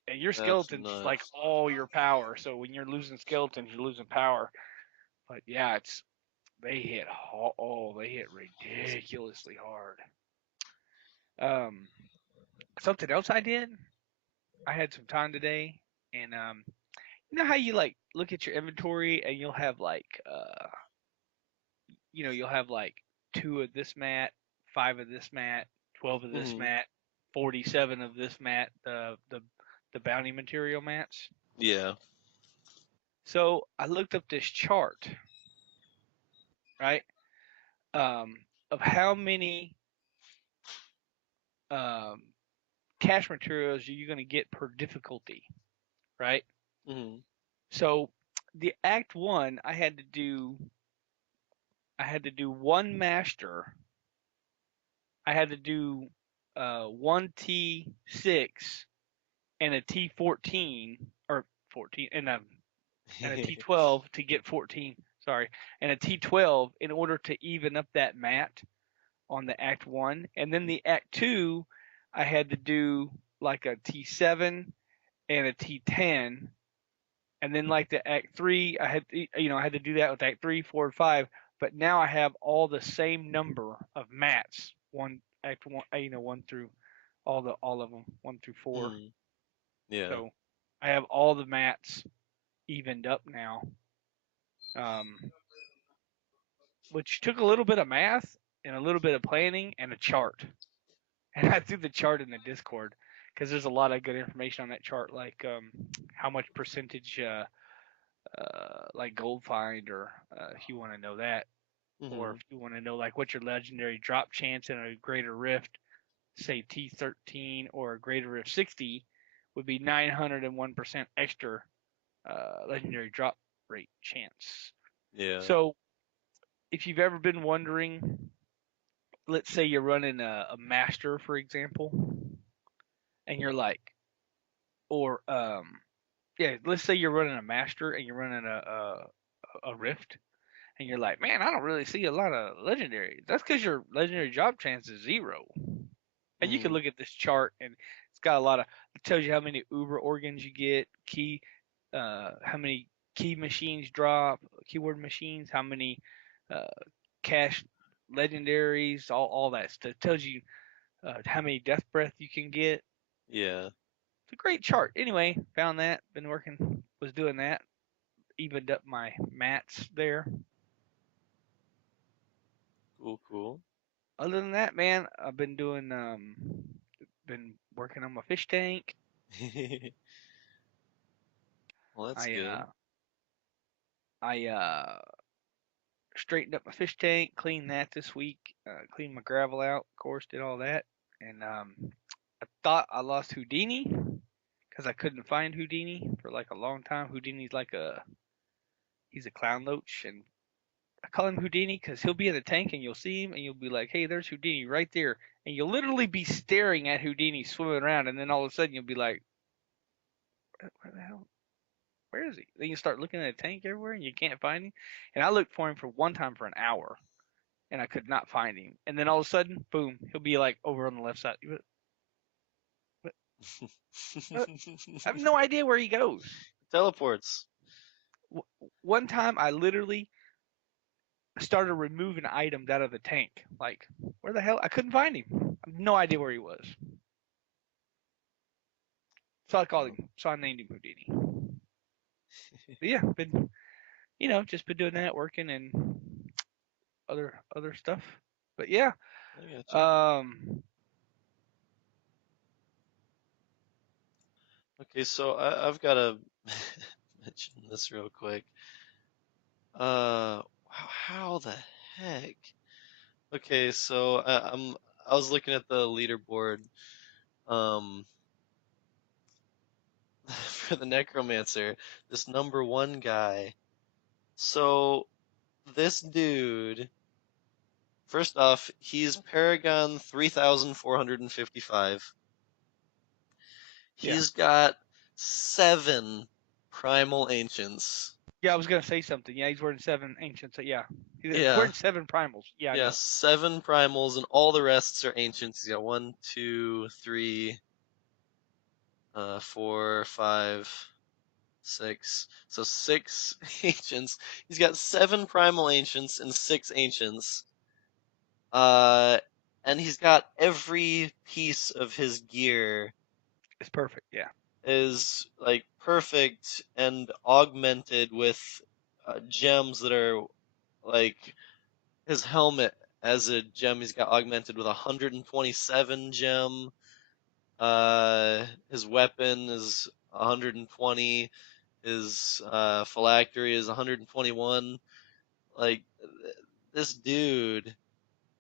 And your skeleton's like all your power. So when you're losing skeletons, you're losing power. But yeah, they hit ridiculously hard. Something else I did. I had some time today, and you know how you like look at your inventory and you'll have like you'll have like 2 of this mat, 5 of this mat, 12 of this mat, 47 of this mat, the bounty material mats. Yeah. So I looked up this chart, right? Of how many cash materials are you going to get per difficulty, right? Mm-hmm. So the Act 1, I had to do 1 master. I had to do 1 T6 and a T14 or 14 and a T12 to get 14. Sorry, and a T12 in order to even up that mat on the Act 1, and then the Act 2, I had to do like a T7 and a T10, and then like the Act 3, I had to do that with Act 3, 4, and 5. But now I have all the same number of mats. Act 1, 1 through all of them, 1 through 4. Yeah. So I have all the mats evened up now, um, which took a little bit of math and a little bit of planning and a chart. And I threw the chart in the Discord because there's a lot of good information on that chart, like how much percentage, like gold find, or if you want to know that, or Mm-hmm. if you want to know like what's your legendary drop chance in a greater rift, say T13 or a greater rift 60, would be 901% extra legendary drop rate chance. Yeah. So if you've ever been wondering, let's say you're running a master, for example, and you're like, or yeah, let's say you're running a master and you're running a rift, and you're like, man, I don't really see a lot of legendaries. That's because your legendary drop chance is 0. And you can Mm-hmm. look at this chart, and it's got a lot of, it tells you how many Uber organs you get, how many key machines drop, keyword machines, how many uh, cash legendaries, all that stuff. It tells you how many death breath you can get. Yeah. It's a great chart. Anyway, found that, been working, was doing that, evened up my mats there. Cool. Cool. Other than that, man, I've been working on my fish tank. Well, that's I good. uh I straightened up my fish tank, cleaned that this week, cleaned my gravel out, of course, did all that, and I thought I lost Houdini because I couldn't find Houdini for like a long time. Houdini's like he's a clown loach, and I call him Houdini because he'll be in the tank and you'll see him and you'll be like, hey, there's Houdini right there, and you'll literally be staring at Houdini swimming around, and then all of a sudden you'll be like, where the hell? Where is he? Then you start looking at the tank everywhere and you can't find him. And I looked for him for one time for an hour and I could not find him. And then all of a sudden, boom, he'll be like over on the left side. What, what? I have no idea where he goes. Teleports. One time, I literally started removing items out of the tank. Like, where the hell? I couldn't find him. I have no idea where he was. So I called Oh. him. So I named him Houdini. But yeah, been just been doing that, working and other stuff. But yeah, I got you. um, Okay, so I've got to mention this real quick. How the heck? Okay, so I was looking at the leaderboard um for the necromancer, this number one guy. So this dude, first off, he's Paragon 3455. yeah. He's got 7 primal ancients. Yeah, I was gonna say something. Yeah, he's wearing 7 ancients. Yeah, he's Yeah, wearing 7 primals. Yeah, I yeah, know. 7 primals, and all the rests are ancients. He's got one, two, three, 4, 5, 6. So 6 ancients. He's got 7 primal ancients and 6 ancients. Uh, and he's got every piece of his gear It's perfect. Yeah. is like perfect and augmented with gems that are like his helmet as a gem. He's got augmented with 127 gem. His weapon is 120. His phylactery is 121. Like this dude,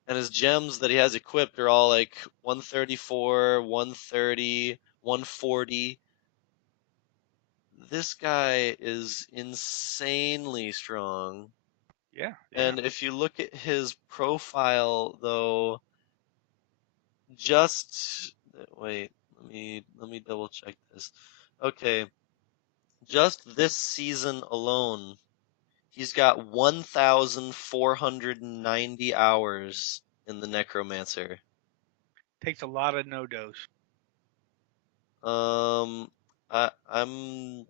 and his gems that he has equipped are all like 134, 130, 140. This guy is insanely strong. Yeah. Yeah. And if you look at his profile, though, just wait, let me double check this. Okay, just this season alone, he's got 1,490 hours in the Necromancer. Takes a lot of no dos. Um, I'm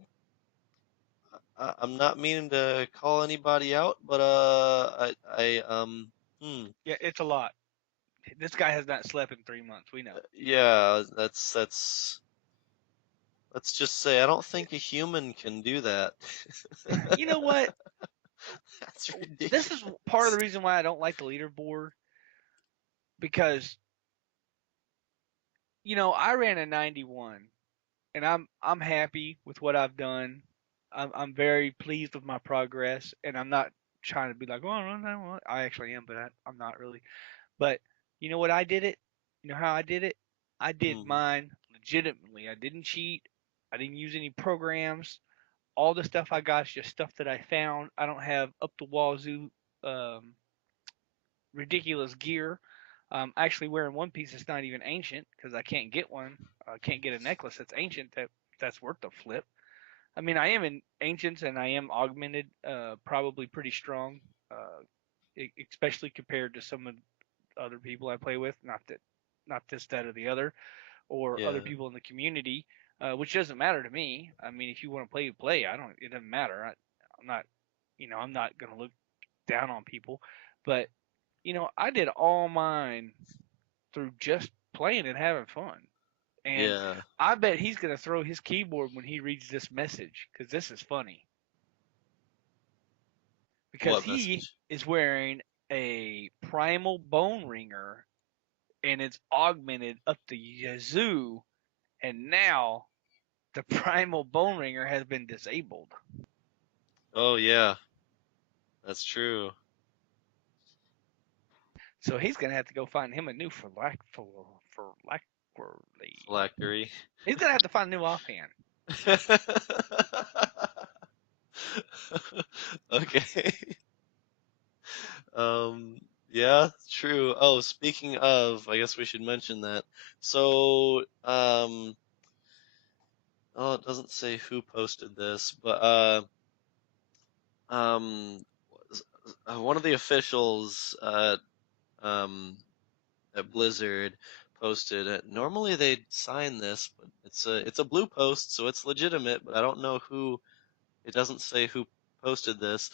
not meaning to call anybody out, but Yeah, it's a lot. This guy has not slept in 3 months. We know. yeah, that's let's just say I don't think a human can do that. You know what? That's This is part of the ridiculous. reason why I don't like the leaderboard, because I ran a 91, and I'm happy with what I've done. I'm very pleased with my progress, and I'm not trying to be like, oh, no, no, no. I actually am, but I'm not really. But you know what I did it? You know how I did it? I did Hmm. mine legitimately. I didn't cheat. I didn't use any programs. All the stuff I got is just stuff that I found. I don't have up the wazoo um, ridiculous gear. Actually wearing one piece that's not even ancient because I can't get one. I can't get a necklace that's ancient that's worth the flip. I mean, I am in ancients and I am augmented, probably pretty strong, especially compared to some of the other people I play with. Not this, that, or the other, or other Yeah. people in the community, which doesn't matter to me. I mean, if you want to play, you play. I don't. It doesn't matter. I'm not. I'm not gonna look down on people, but I did all mine through just playing and having fun. And Yeah. I bet he's gonna throw his keyboard when he reads this message because this is funny. Because What he message? is wearing a primal bone ringer and it's augmented up the yazoo, and now the primal bone ringer has been disabled. Oh yeah, that's true. So he's gonna have to go find him a new phylactery. Phylactery. He's gonna have to find a new offhand. Okay. Um, yeah, true. Oh, speaking of, I guess we should mention that. So, oh, it doesn't say who posted this, but um, one of the officials um, at Blizzard posted it. Normally they'd sign this, but it's a blue post, so it's legitimate. But I don't know who. It doesn't say who posted this.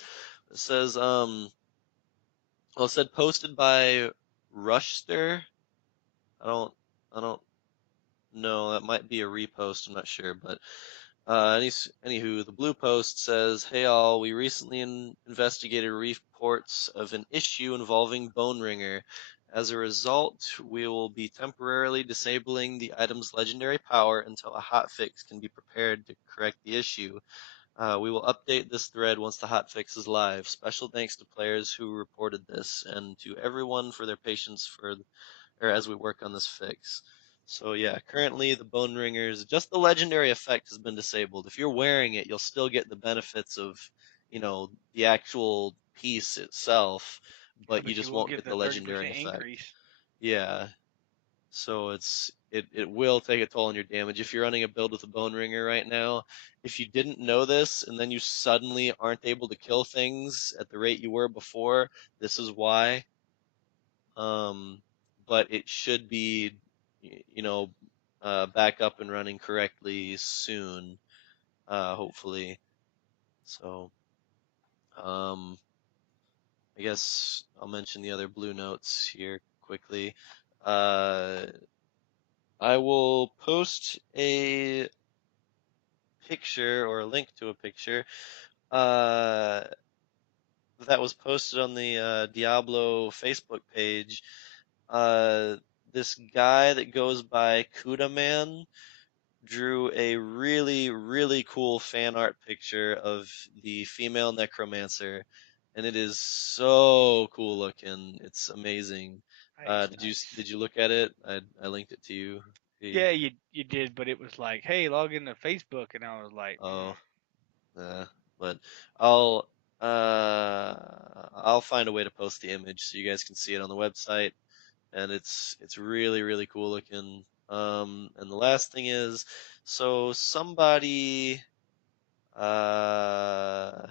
It says well, it said posted by Rushster. I don't I don't know. That might be a repost. I'm not sure, but anywho, the blue post says, "Hey all, we recently investigated reports of an issue involving Bone Ringer. As a result, we will be temporarily disabling the item's legendary power until a hotfix can be prepared to correct the issue. We will update this thread once the hotfix is live. Special thanks to players who reported this and to everyone for their patience or as we work on this fix." So yeah, currently the Bone Ringers, just the legendary effect has been disabled. If you're wearing it, you'll still get the benefits of, the actual piece itself, Yeah, but you but you just will won't get get the the legendary 30% effect. increase. Yeah, so it will take a toll on your damage. If you're running a build with a Bone Ringer right now, if you didn't know this and then you suddenly aren't able to kill things at the rate you were before, this is why. Um, but it should be, you know, back up and running correctly soon, hopefully. So, um, I guess I'll mention the other blue notes here quickly. Uh, I will post a picture or a link to a picture uh, that was posted on the Diablo Facebook page. Uh, this guy that goes by Kuda Man drew a really, really cool fan art picture of the female necromancer, and it is so cool looking. It's amazing. Nice, Did you nice. did you look at it? I linked it to you. See? Yeah, you did, but it was like, hey, log into Facebook, and I was like, Oh, yeah. But I'll I'll find a way to post the image so you guys can see it on the website, and it's really, really cool looking. And the last thing is, so somebody Uh,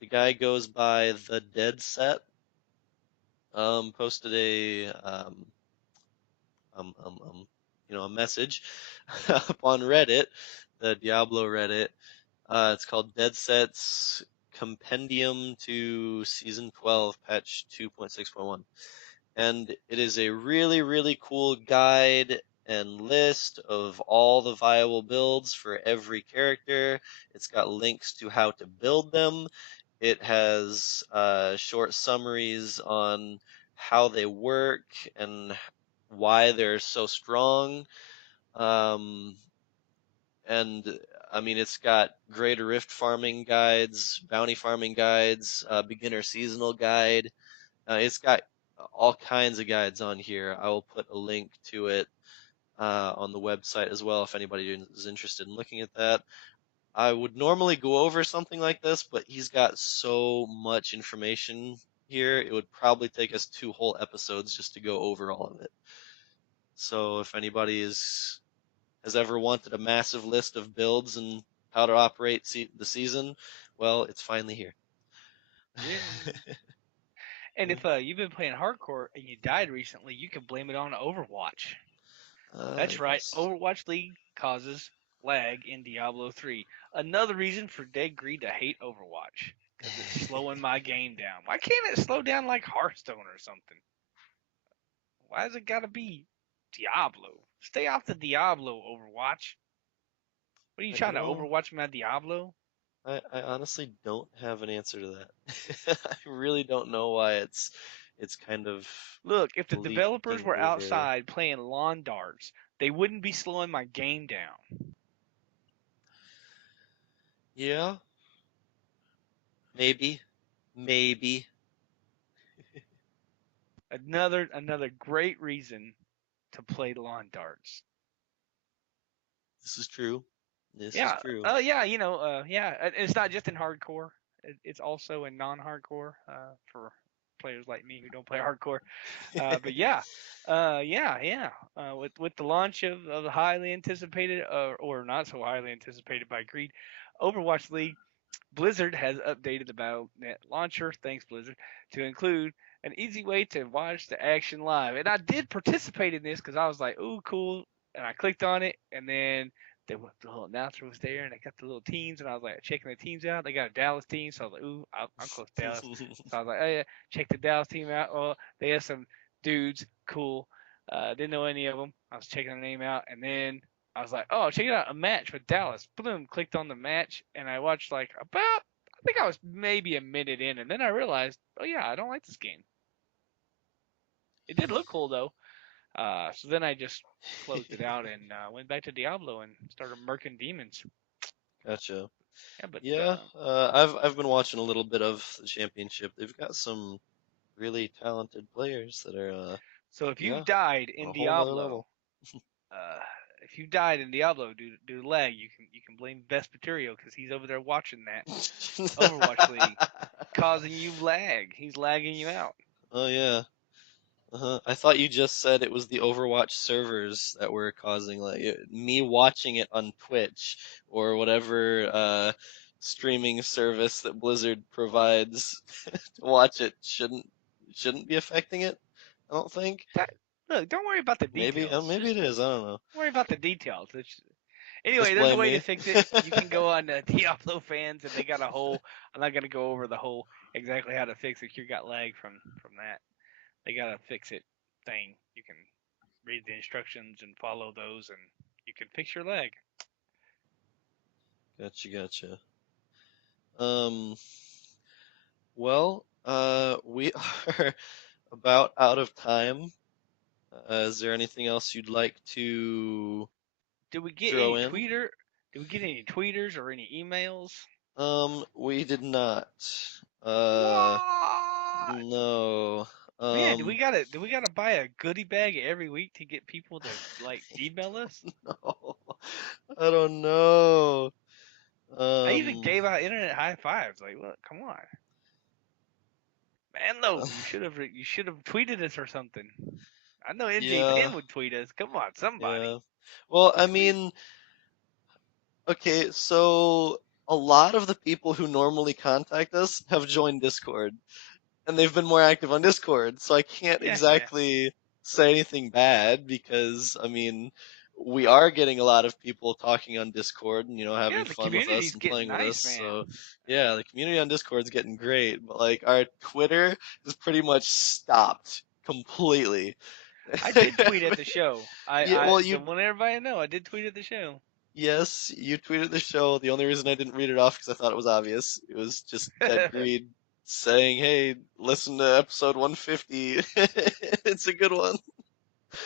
the guy goes by the Dead Set. Posted um, um, um, a message up on Reddit, the Diablo Reddit. It's called Dead Set's Compendium to Season 12, Patch 2.6.1, and it is a really, really cool guide and list of all the viable builds for every character. It's got links to how to build them. It has short summaries on how they work and why they're so strong. And I mean, it's got greater rift farming guides, bounty farming guides, beginner seasonal guide. It's got all kinds of guides on here. I will put a link to it on the website as well if anybody is interested in looking at that. I would normally go over something like this, but he's got so much information here, it would probably take us 2 whole episodes just to go over all of it. So if anybody has ever wanted a massive list of builds and how to operate the season, well, it's finally here. Yeah. And if you've been playing hardcore and you died recently, you can blame it on Overwatch. That's right. Yes. Overwatch League causes lag in Diablo 3. Another reason for Dead Greed to hate Overwatch. Because it's slowing my game down. Why can't it slow down like Hearthstone or something? Why has it got to be Diablo? Stay off the Diablo, Overwatch. What are you trying to Overwatch my Diablo? I honestly don't have an answer to that. I really don't know why it's kind of Look, if the developers leaking were over. outside playing lawn darts, they wouldn't be slowing my game down. Yeah, maybe. Another great reason to play lawn darts. This is true. This is Yeah. true. Yeah. Yeah. It's not just in hardcore. It's also in non-hardcore for players like me who don't play hardcore. But yeah. Yeah. With the launch of the highly anticipated or not so highly anticipated by Greed, Overwatch League, Blizzard has updated the Battle.net launcher, thanks Blizzard, to include an easy way to watch the action live. And I did participate in this because I was like, ooh, cool. And I clicked on it, and then the little announcer was there, and I got the little teams, and I was like checking the teams out. They got a Dallas team, so I was like, ooh, I'm close to Dallas. So I was like, oh yeah, check the Dallas team out. Oh, they have some dudes, cool. Didn't know any of them. I was checking the name out, and then I was like, oh, check it out, a match with Dallas. Boom, clicked on the match, and I watched like I think I was maybe a minute in, and then I realized, oh yeah, I don't like this game. It did look cool though. So then I just closed it out and went back to Diablo and started murking demons. Gotcha. Yeah, but Yeah, I've been watching a little bit of the championship. They've got some really talented players that are so if yeah, you've died in a whole nother Diablo, level. uh, if you died in Diablo due to lag, you can blame Vesperio because he's over there watching that Overwatch League, causing you lag. He's lagging you out. Oh yeah. I thought you just said it was the Overwatch servers that were causing me watching it on Twitch or whatever streaming service that Blizzard provides to watch it shouldn't be affecting it. I don't think. That, look, don't worry about the Maybe details. maybe Just it is. I don't know. worry about the details. Anyway, Just there's a blame way to me. fix it. You can go on Diablo fans, and they got a whole. I'm not gonna go over the whole exactly how to fix it. You got lag from that. They got a fix it thing. You can read the instructions and follow those, and you can fix your lag. Gotcha. Um. Well, we are about out of time. Is there anything else you'd like to Did we get throw any in? tweeter? Did we get any tweeters or any emails? We did not. Uh, What? no. Man, Um, do we gotta buy a goodie bag every week to get people to like email us? no. I don't know. I even Um, gave out internet high fives. Like, look, come on, man. No, you should have tweeted us or something. I know yeah, MJ10 would tweet us. Come on, somebody. yeah. Well, I Tweet. mean, okay, so a lot of the people who normally contact us have joined Discord, and they've been more active on Discord, so I can't Yeah. exactly say anything bad because I mean we are getting a lot of people talking on Discord and Yeah, having the fun with us community's and getting playing with us. nice, man. So yeah, the community on Discord's getting great, but like our Twitter is pretty much stopped completely. I did tweet at the show. Yeah, well, I want everybody to know I did tweet at the show. yes, you tweeted the show. The only reason I didn't read it off because I thought it was obvious. It was just Ted Greed saying, "Hey, listen to episode 150. It's a good one."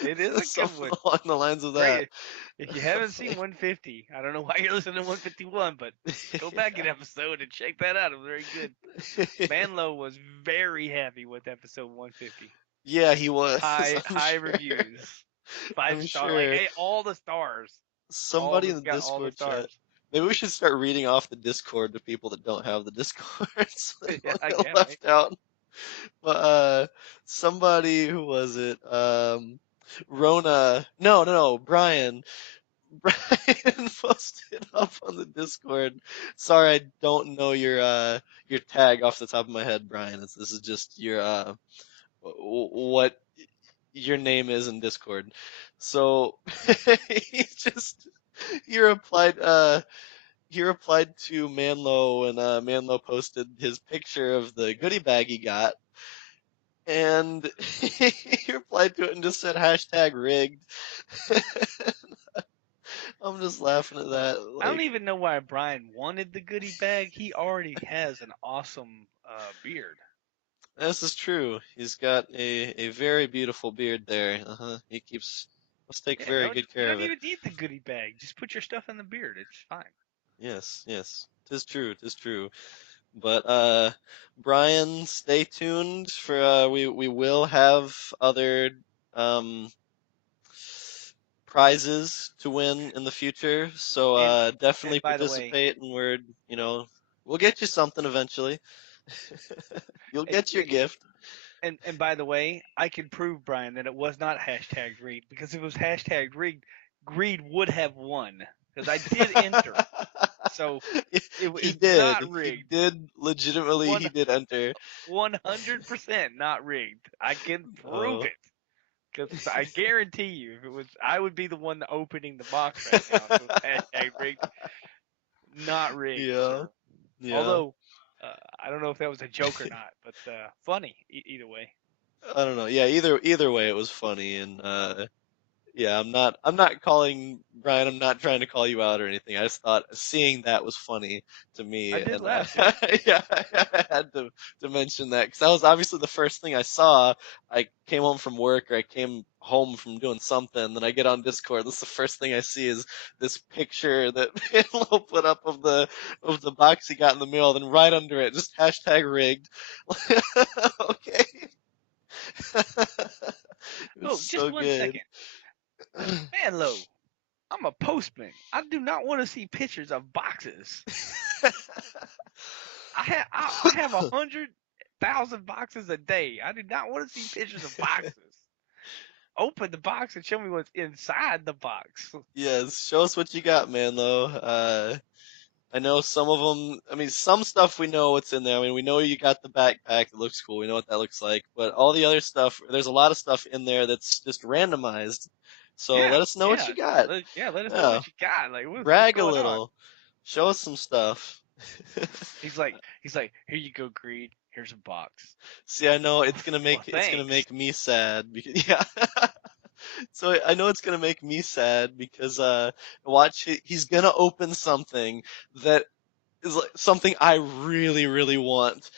It is a good Something one. along the lines of that. Great. If you haven't seen 150, I don't know why you're listening to 151, but go back an episode and check that out. It was very good. Manlo was very happy with episode 150. Yeah, he was. High Sure. reviews. 5 I'm star. Like, sure hey, all the stars. All of somebody in us the got all the Discord chat. stars. Maybe we should start reading off the Discord to people that don't have the Discord so they Yeah, don't I get can't left wait. out. But somebody, who was it? Rona. No, Brian. Brian posted up on the Discord. Sorry, I don't know your tag off the top of my head, Brian. This is just your what your name is in Discord. So he replied he replied to Manlo, and Manlo posted his picture of the goodie bag he got, and he replied to it and just said hashtag rigged. I'm just laughing at that. I don't Like, even know why Brian wanted the goodie bag. He already has an awesome beard. this is true. He's got a very beautiful beard there. He must take Yeah, very good you care don't of it. even need the goodie bag. Just put your stuff in the beard. It's fine. Yes, tis true, tis true. But Brian, stay tuned for we will have other um prizes to win in the future. So And definitely by the way, participate, and we'll get you something eventually. You'll and, get your gift. and by the way, I can prove, Brian, that it was not hashtag rigged, because if it was hashtag rigged, Greed would have won, because I did enter. So it He is did. not He rigged. did legitimately. One He did enter. 100% not rigged. I can prove Oh. it. Because I guarantee you, if it was, I would be the one opening the box right now. If it was hashtag rigged, not rigged, Yeah. sir. Yeah. Although, I don't know if that was a joke or not, but funny either way. I don't know. Yeah. Either way, it was funny, and yeah, I'm not calling Brian. I'm not trying to call you out or anything. I just thought seeing that was funny to me, I did and laugh, yeah. yeah, I had to mention that because that was obviously the first thing I saw. I came home from work, or I came home from doing something, then I get on Discord. That's the first thing I see is this picture that Lo put up of the box he got in the mail. Then right under it, just hashtag rigged. Okay. It was Oh, just so one good. second. Manlo, I'm a postman. I do not want to see pictures of boxes. I have 100,000 boxes a day. I do not want to see pictures of boxes. Open the box and show me what's inside the box. Yes, show us what you got, man. Though I know some of them. I mean, some stuff we know what's in there. I mean, we know you got the backpack. It looks cool. We know what that looks like. But all the other stuff, there's a lot of stuff in there that's just randomized. So Yeah, let us know what you got. let us know Yeah, what you got. Like, what's brag a going on? little. Show us some stuff. He's like, here you go, Greed. Here's a box. See, I know Well, it's gonna thanks. make me sad because yeah. So I know it's gonna make me sad because he's gonna open something that is like something I really really want.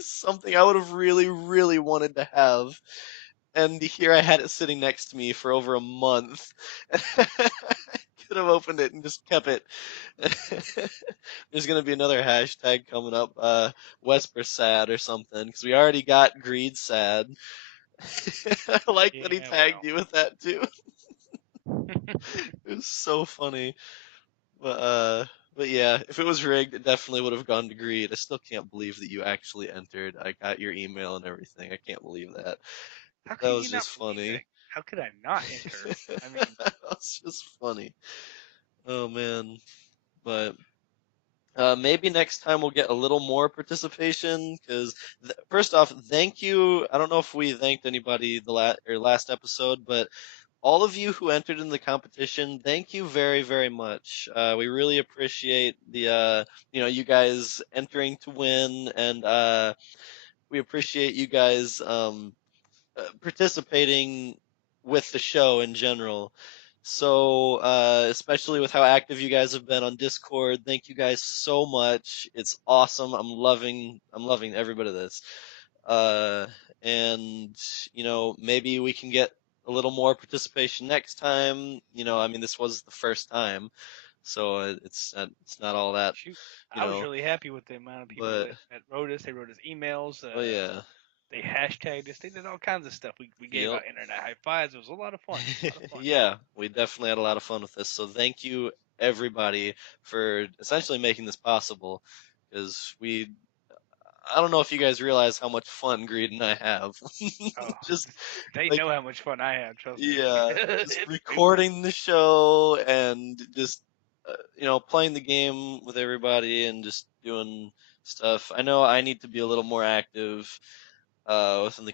Something I would have really really wanted to have, and here I had it sitting next to me for over a month. Could have opened it and just kept it. There's gonna be another hashtag coming up, Vesper sad or something, because we already got Greed sad. I like that he Yeah, tagged you with that too. It was so funny. But but yeah, if it was rigged, it definitely would have gone to Greed. I still can't believe that you actually entered. I got your email and everything. I can't believe that. How That could was you not just believe that? funny. How could I not enter? I mean, That was just funny. Oh man. But maybe next time we'll get a little more participation because first off, thank you. I don't know if we thanked anybody last episode, but all of you who entered in the competition, thank you very, very much. We really appreciate the you guys entering to win, and we appreciate you guys participating with the show in general. So, especially with how active you guys have been on Discord, thank you guys so much. It's awesome. I'm loving every bit of this. Uh, and maybe we can get a little more participation next time. I mean, this was the first time, so it's not all that, Shoot, you I was know. really happy with the amount of people But that wrote us. They wrote us emails. oh yeah, They hashtagged us. They did all kinds of stuff. We gave yep. out internet high fives. It was a lot of fun. A lot of fun. Yeah, we definitely had a lot of fun with this. So thank you everybody for essentially making this possible. Because I don't know if you guys realize how much fun Greed and I have. Oh, Just they like, know how much fun I have. Trust me. yeah, just It's stupid. recording the show and just playing the game with everybody and just doing stuff. I know I need to be a little more active within the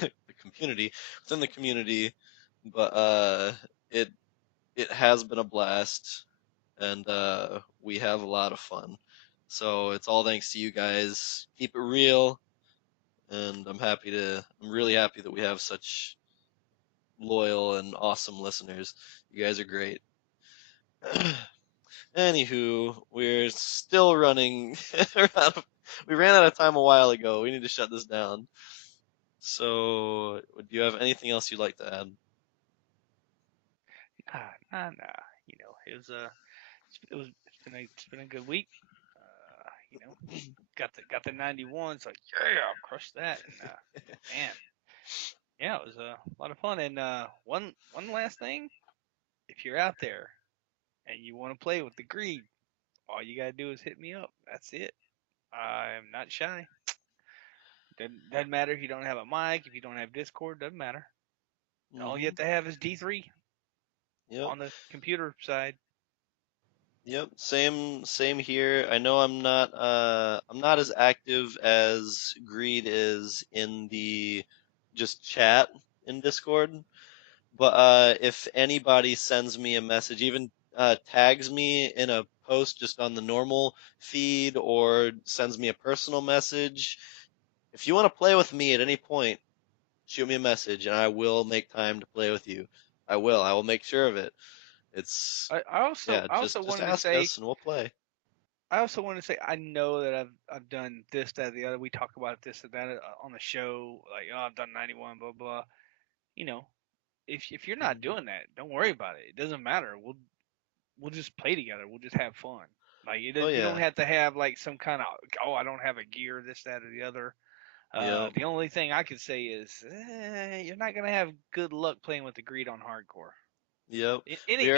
the community within the community, but it it has been a blast, and we have a lot of fun. So it's all thanks to you guys. Keep it real, and I'm really happy that we have such loyal and awesome listeners. You guys are great. Anywho, we're still running. We ran out of time a while ago. We need to shut this down. So, do you have anything else you'd like to add? Nah. It's been a good week. Got the 91. So yeah, crush that. And man, yeah, it was a lot of fun. And one last thing, if you're out there and you want to play with the greed, all you gotta do is hit me up. That's it. I'm not shy. Doesn't matter if you don't have a mic, if you don't have Discord, doesn't matter. All you Hmm. have to have is D3 Yep. on the computer side. Yep. Same here. I know I'm not as active as Greed is in the just chat in Discord, but if anybody sends me a message, even tags me in a post just on the normal feed or sends me a personal message, if you want to play with me at any point, shoot me a message and I will make time to play with you. I will. I will make sure of it. It's Yeah, I also just wanted to ask say us and we'll play. I know that I've done this, that, the other. We talk about this and that on the show, like, oh, I've done 91, blah blah. You know, if you're not Hmm. doing that, don't worry about it. It doesn't matter. We'll just play together. We'll just have fun. Like Oh you don't yeah. have to have like some kind of, oh, I don't have a gear, this, that, or the other. Yep. The only thing I could say is you're not gonna have good luck playing with the greed on hardcore. Yep. Any We are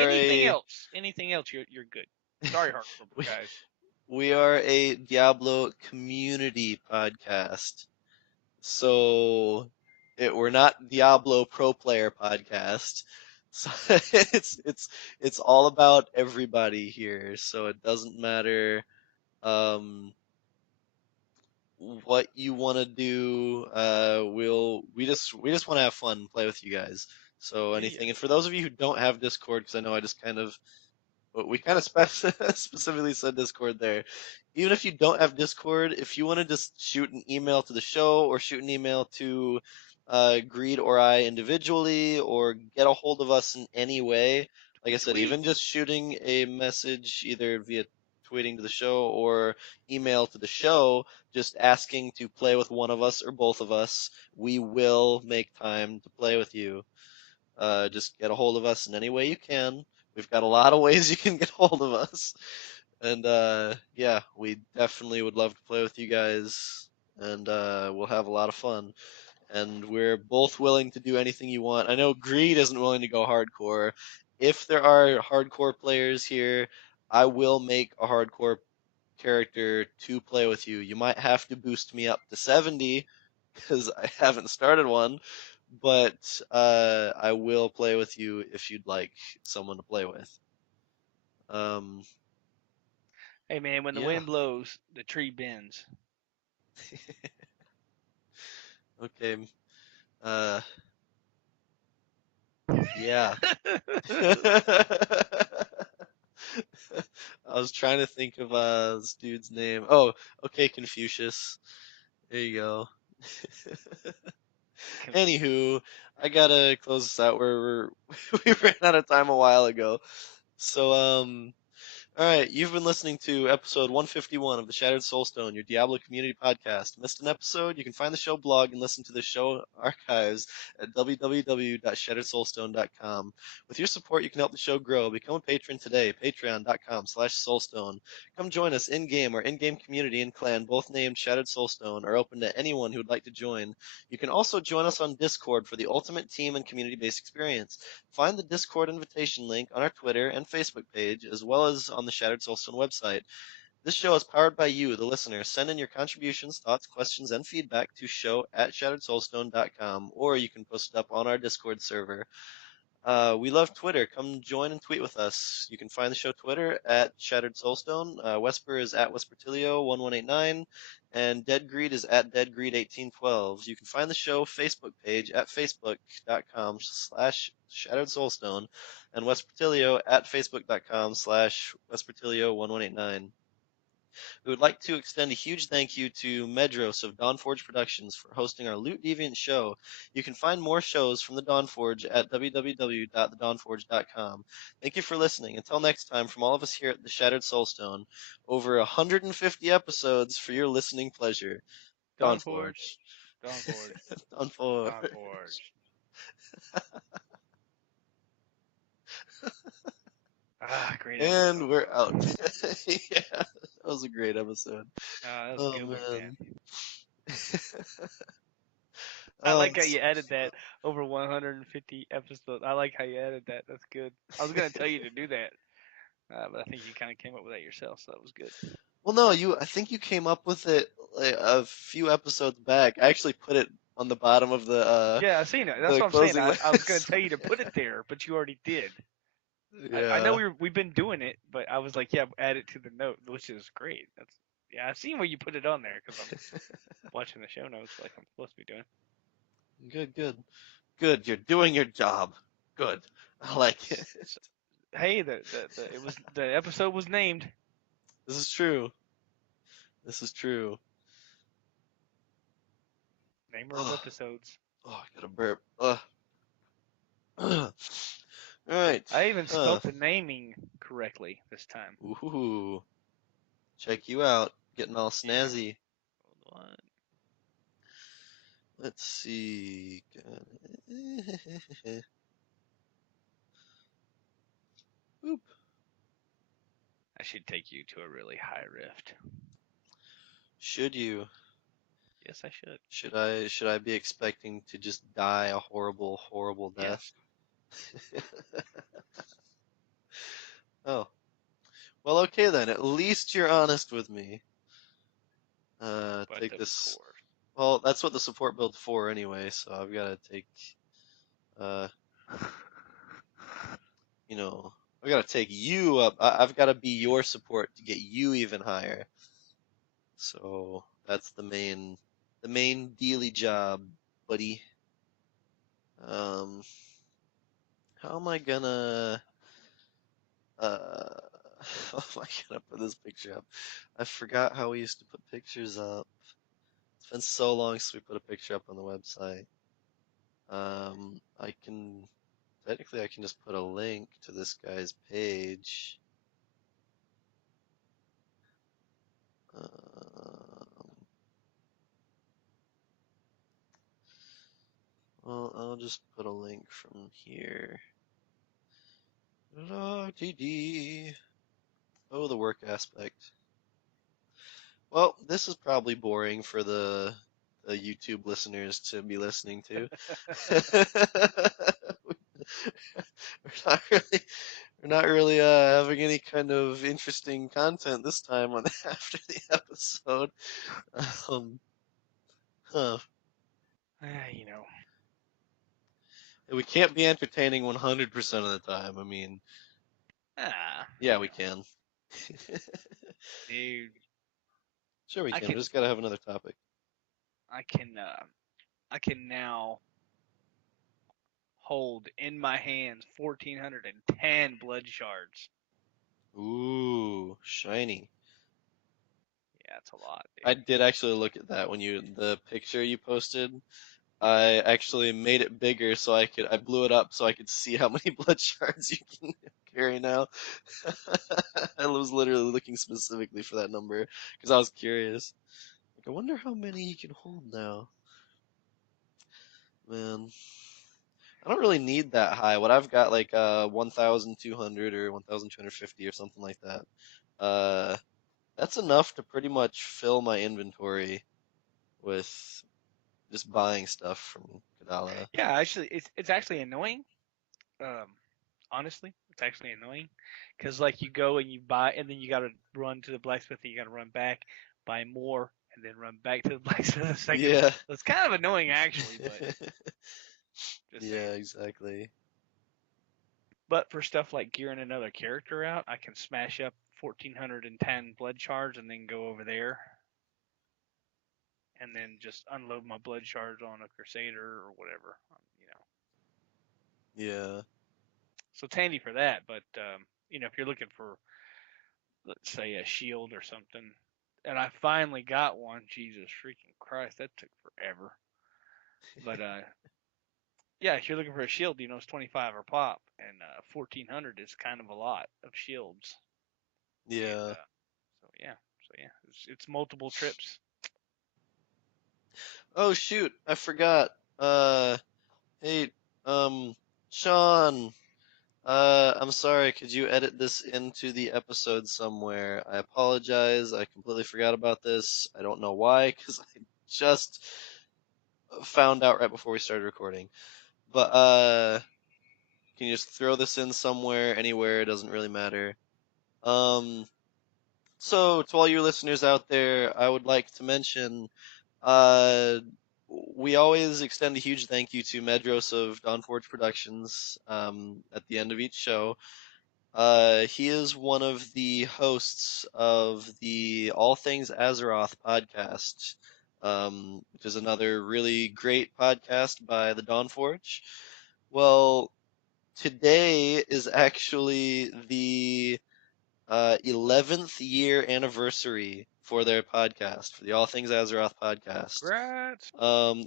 anything else, you're good. Sorry, hardcore we, guys. we are a Diablo community podcast. So we're not Diablo pro player podcast. So it's all about everybody here. So it doesn't matter um what you want to do. We just want to have fun and play with you guys. So Yeah. anything. And for those of you who don't have Discord, because I know I just kind of but we kind of specifically said Discord there. Even if you don't have Discord, if you want to just shoot an email to the show or shoot an email to Greed or I individually or get a hold of us in any way, like I said, Tweet. even just shooting a message either via tweeting to the show or email to the show, just asking to play with one of us or both of us, we will make time to play with you. Just get a hold of us in any way you can. We've got a lot of ways you can get a hold of us. And yeah, we definitely would love to play with you guys. And we'll have a lot of fun. And we're both willing to do anything you want. I know Greed isn't willing to go hardcore. If there are hardcore players here, I will make a hardcore character to play with you. You might have to boost me up to 70 because I haven't started one, but I will play with you if you'd like someone to play with. Um, Hey man, when the yeah. wind blows, the tree bends. Okay. Uh, yeah. I was trying to think of this dude's name. Oh, okay, Confucius. There you go. Anywho, I gotta close this out. We ran out of time a while ago. So, all right, you've been listening to episode 151 of the Shattered Soulstone, your Diablo community podcast. Missed an episode? You can find the show blog and listen to the show archives at www.shatteredsoulstone.com. With your support, you can help the show grow. Become a patron today, patreon.com/soulstone. Come join us in-game. Our in-game community and clan, both named Shattered Soulstone, are open to anyone who would like to join. You can also join us on Discord for the ultimate team and community-based experience. Find the Discord invitation link on our Twitter and Facebook page, as well as on the Shattered Soulstone website. This show is powered by you, the listener. Send in your contributions, thoughts, questions, and feedback to show@shatteredsoulstone.com, or you can post it up on our Discord server. We love Twitter. Come join and tweet with us. You can find the show Twitter at Shattered Soulstone. Wesper is at Wespertilio1189, and Dead Greed is at DeadGreed1812. You can find the show Facebook page at facebook.com/Shattered Soulstone, and Wespertilio at facebook.com/Wespertilio1189. We would like to extend a huge thank you to Medros of Dawnforge Productions for hosting our Loot Deviant show. You can find more shows from the Dawnforge at www.thedawnforge.com. Thank you for listening. Until next time, from all of us here at the Shattered Soulstone, over 150 episodes for your listening pleasure. Dawnforge. Dawnforge. Dawnforge. Dawnforge. Dawnforge. Great episode. And we're out. Yeah, that was a great episode. That was a Oh, good one, man. I like how you added that over 150 episodes. I like how you added that. That's good. I was gonna tell you to do that, but I think you kind of came up with that yourself, so that was good. Well, no, I think you came up with it like, a few episodes back. I actually put it on the bottom of the Yeah, I've seen it. That's the what I'm saying. closing I was gonna list. tell you to put it there, but you already did. Yeah. I know we've been doing it, but I was like, yeah, add it to the note, which is great. I've seen where you put it on there because I'm watching the show notes like I'm supposed to be doing. Good. You're doing your job. Good. I like it. Hey, the episode was named. This is true. Namer of episodes. Oh, I got a burp. All right. I even spelled the naming correctly this time. Ooh. Check you out. Getting all snazzy. Yeah. Hold on. Let's see. Oop. I should take you to a really high rift. Should you? Yes, I should. Should I be expecting to just die a horrible, horrible death? Yeah. Oh. Well, okay then. At least you're honest with me. Take this. Course. Well, that's what the support build's for anyway, so I've got to take, I've got to take you up. I've got to be your support to get you even higher. So that's the main dealy job, buddy. How am I gonna put this picture up? I forgot how we used to put pictures up. It's been so long since we put a picture up on the website. Technically I can just put a link to this guy's page. Well, I'll just put a link from here. TD. Oh, the work aspect. Well, this is probably boring for the YouTube listeners to be listening to. We're not really having any kind of interesting content this time on after the episode. We can't be entertaining 100% of the time. I mean, yeah, we can. Dude. Sure, we can. We just gotta have another topic. I can now hold in my hands 1,410 blood shards. Ooh, shiny. Yeah, it's a lot, dude. I did actually look at that when the picture you posted. I actually made it bigger so I blew it up so I could see how many blood shards you can carry now. I was literally looking specifically for that number because I was curious. Like, I wonder how many you can hold now. Man, I don't really need that high. What I've got, like 1,200 or 1,250 or something like that. Uh, that's enough to pretty much fill my inventory with just buying stuff from Kadala. Yeah, actually, it's actually annoying. Um, honestly, it's actually annoying because like you go and you buy, and then you gotta run to the blacksmith, and you gotta run back, buy more, and then run back to the blacksmith a second time. Yeah. So it's kind of annoying actually, but just saying. Yeah, exactly. But for stuff like gearing another character out, I can smash up 1,410 blood shards and then go over there and then just unload my blood shards on a crusader or whatever, you know. Yeah. So it's handy for that. But if you're looking for, let's say, a shield or something, and I finally got one. Jesus freaking Christ, that took forever. But yeah, if you're looking for a shield, it's 25 or pop, and 1,400 is kind of a lot of shields. And Yeah. so yeah, it's multiple trips. Oh shoot, I forgot. Hey, um, Sean, I'm sorry, could you edit this into the episode somewhere? I apologize. I completely forgot about this. I don't know why, because I just found out right before we started recording. But can you just throw this in somewhere, anywhere, it doesn't really matter. Um, so to all you listeners out there, I would like to mention, uh, we always extend a huge thank you to Medros of Dawnforge Productions, at the end of each show. He is one of the hosts of the All Things Azeroth podcast, which is another really great podcast by the Dawnforge. Well, today is actually the 11th year anniversary for their podcast, for the All Things Azeroth podcast. Congrats.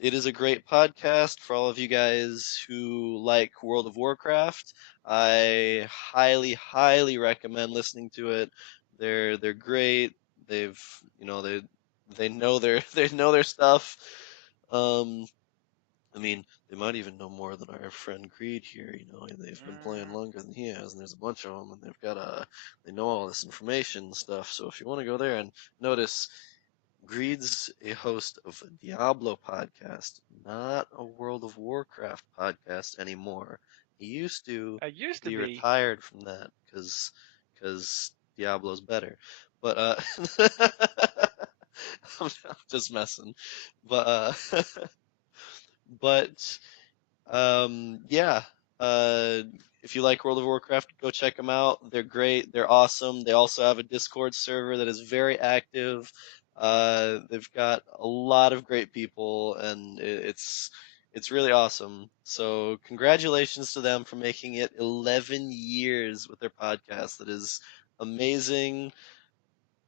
It is a great podcast for all of you guys who like World of Warcraft. I highly, highly recommend listening to it. They're great. They've they know their they know their stuff. Um, I mean, they might even know more than our friend Greed here. They've been playing longer than he has, and there's a bunch of them, and they know all this information and stuff. So if you want to go there and notice, Greed's a host of a Diablo podcast, not a World of Warcraft podcast anymore. He used to, I used but to he be. retired from that because Diablo's better. But I'm just messing. But but yeah. Uh, if you like World of Warcraft, go check them out. They're great. They're awesome. They also have a Discord server that is very active. They've got a lot of great people, and it's really awesome. So congratulations to them for making it 11 years with their podcast. That is amazing.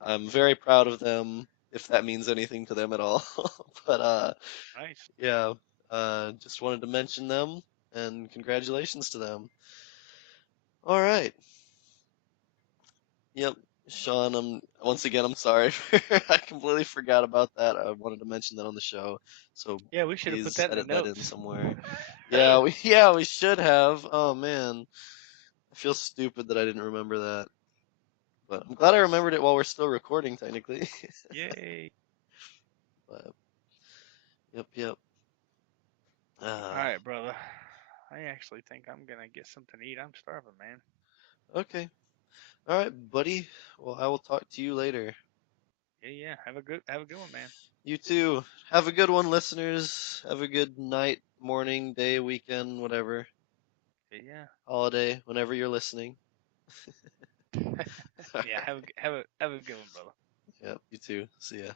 I'm very proud of them, if that means anything to them at all. But Nice. yeah, just wanted to mention them, and congratulations to them. All right. Yep. Sean, once again, I'm sorry. I completely forgot about that. I wanted to mention that on the show, so Yeah, we should have put please that in the edit that in notes. somewhere. Yeah, we should have. Oh man, I feel stupid that I didn't remember that. But I'm glad I remembered it while we're still recording, technically. Yay. But yep, yep. All Uh, right, brother. I actually think I'm gonna get something to eat. I'm starving, man. okay. All right, buddy. Well, I will talk to you later. Yeah. Have a good one, man. You too. Have a good one, listeners. Have a good night, morning, day, weekend, whatever, Yeah. holiday, whenever you're listening. All Yeah. right. Have a good one, brother. Yep, you too. See ya.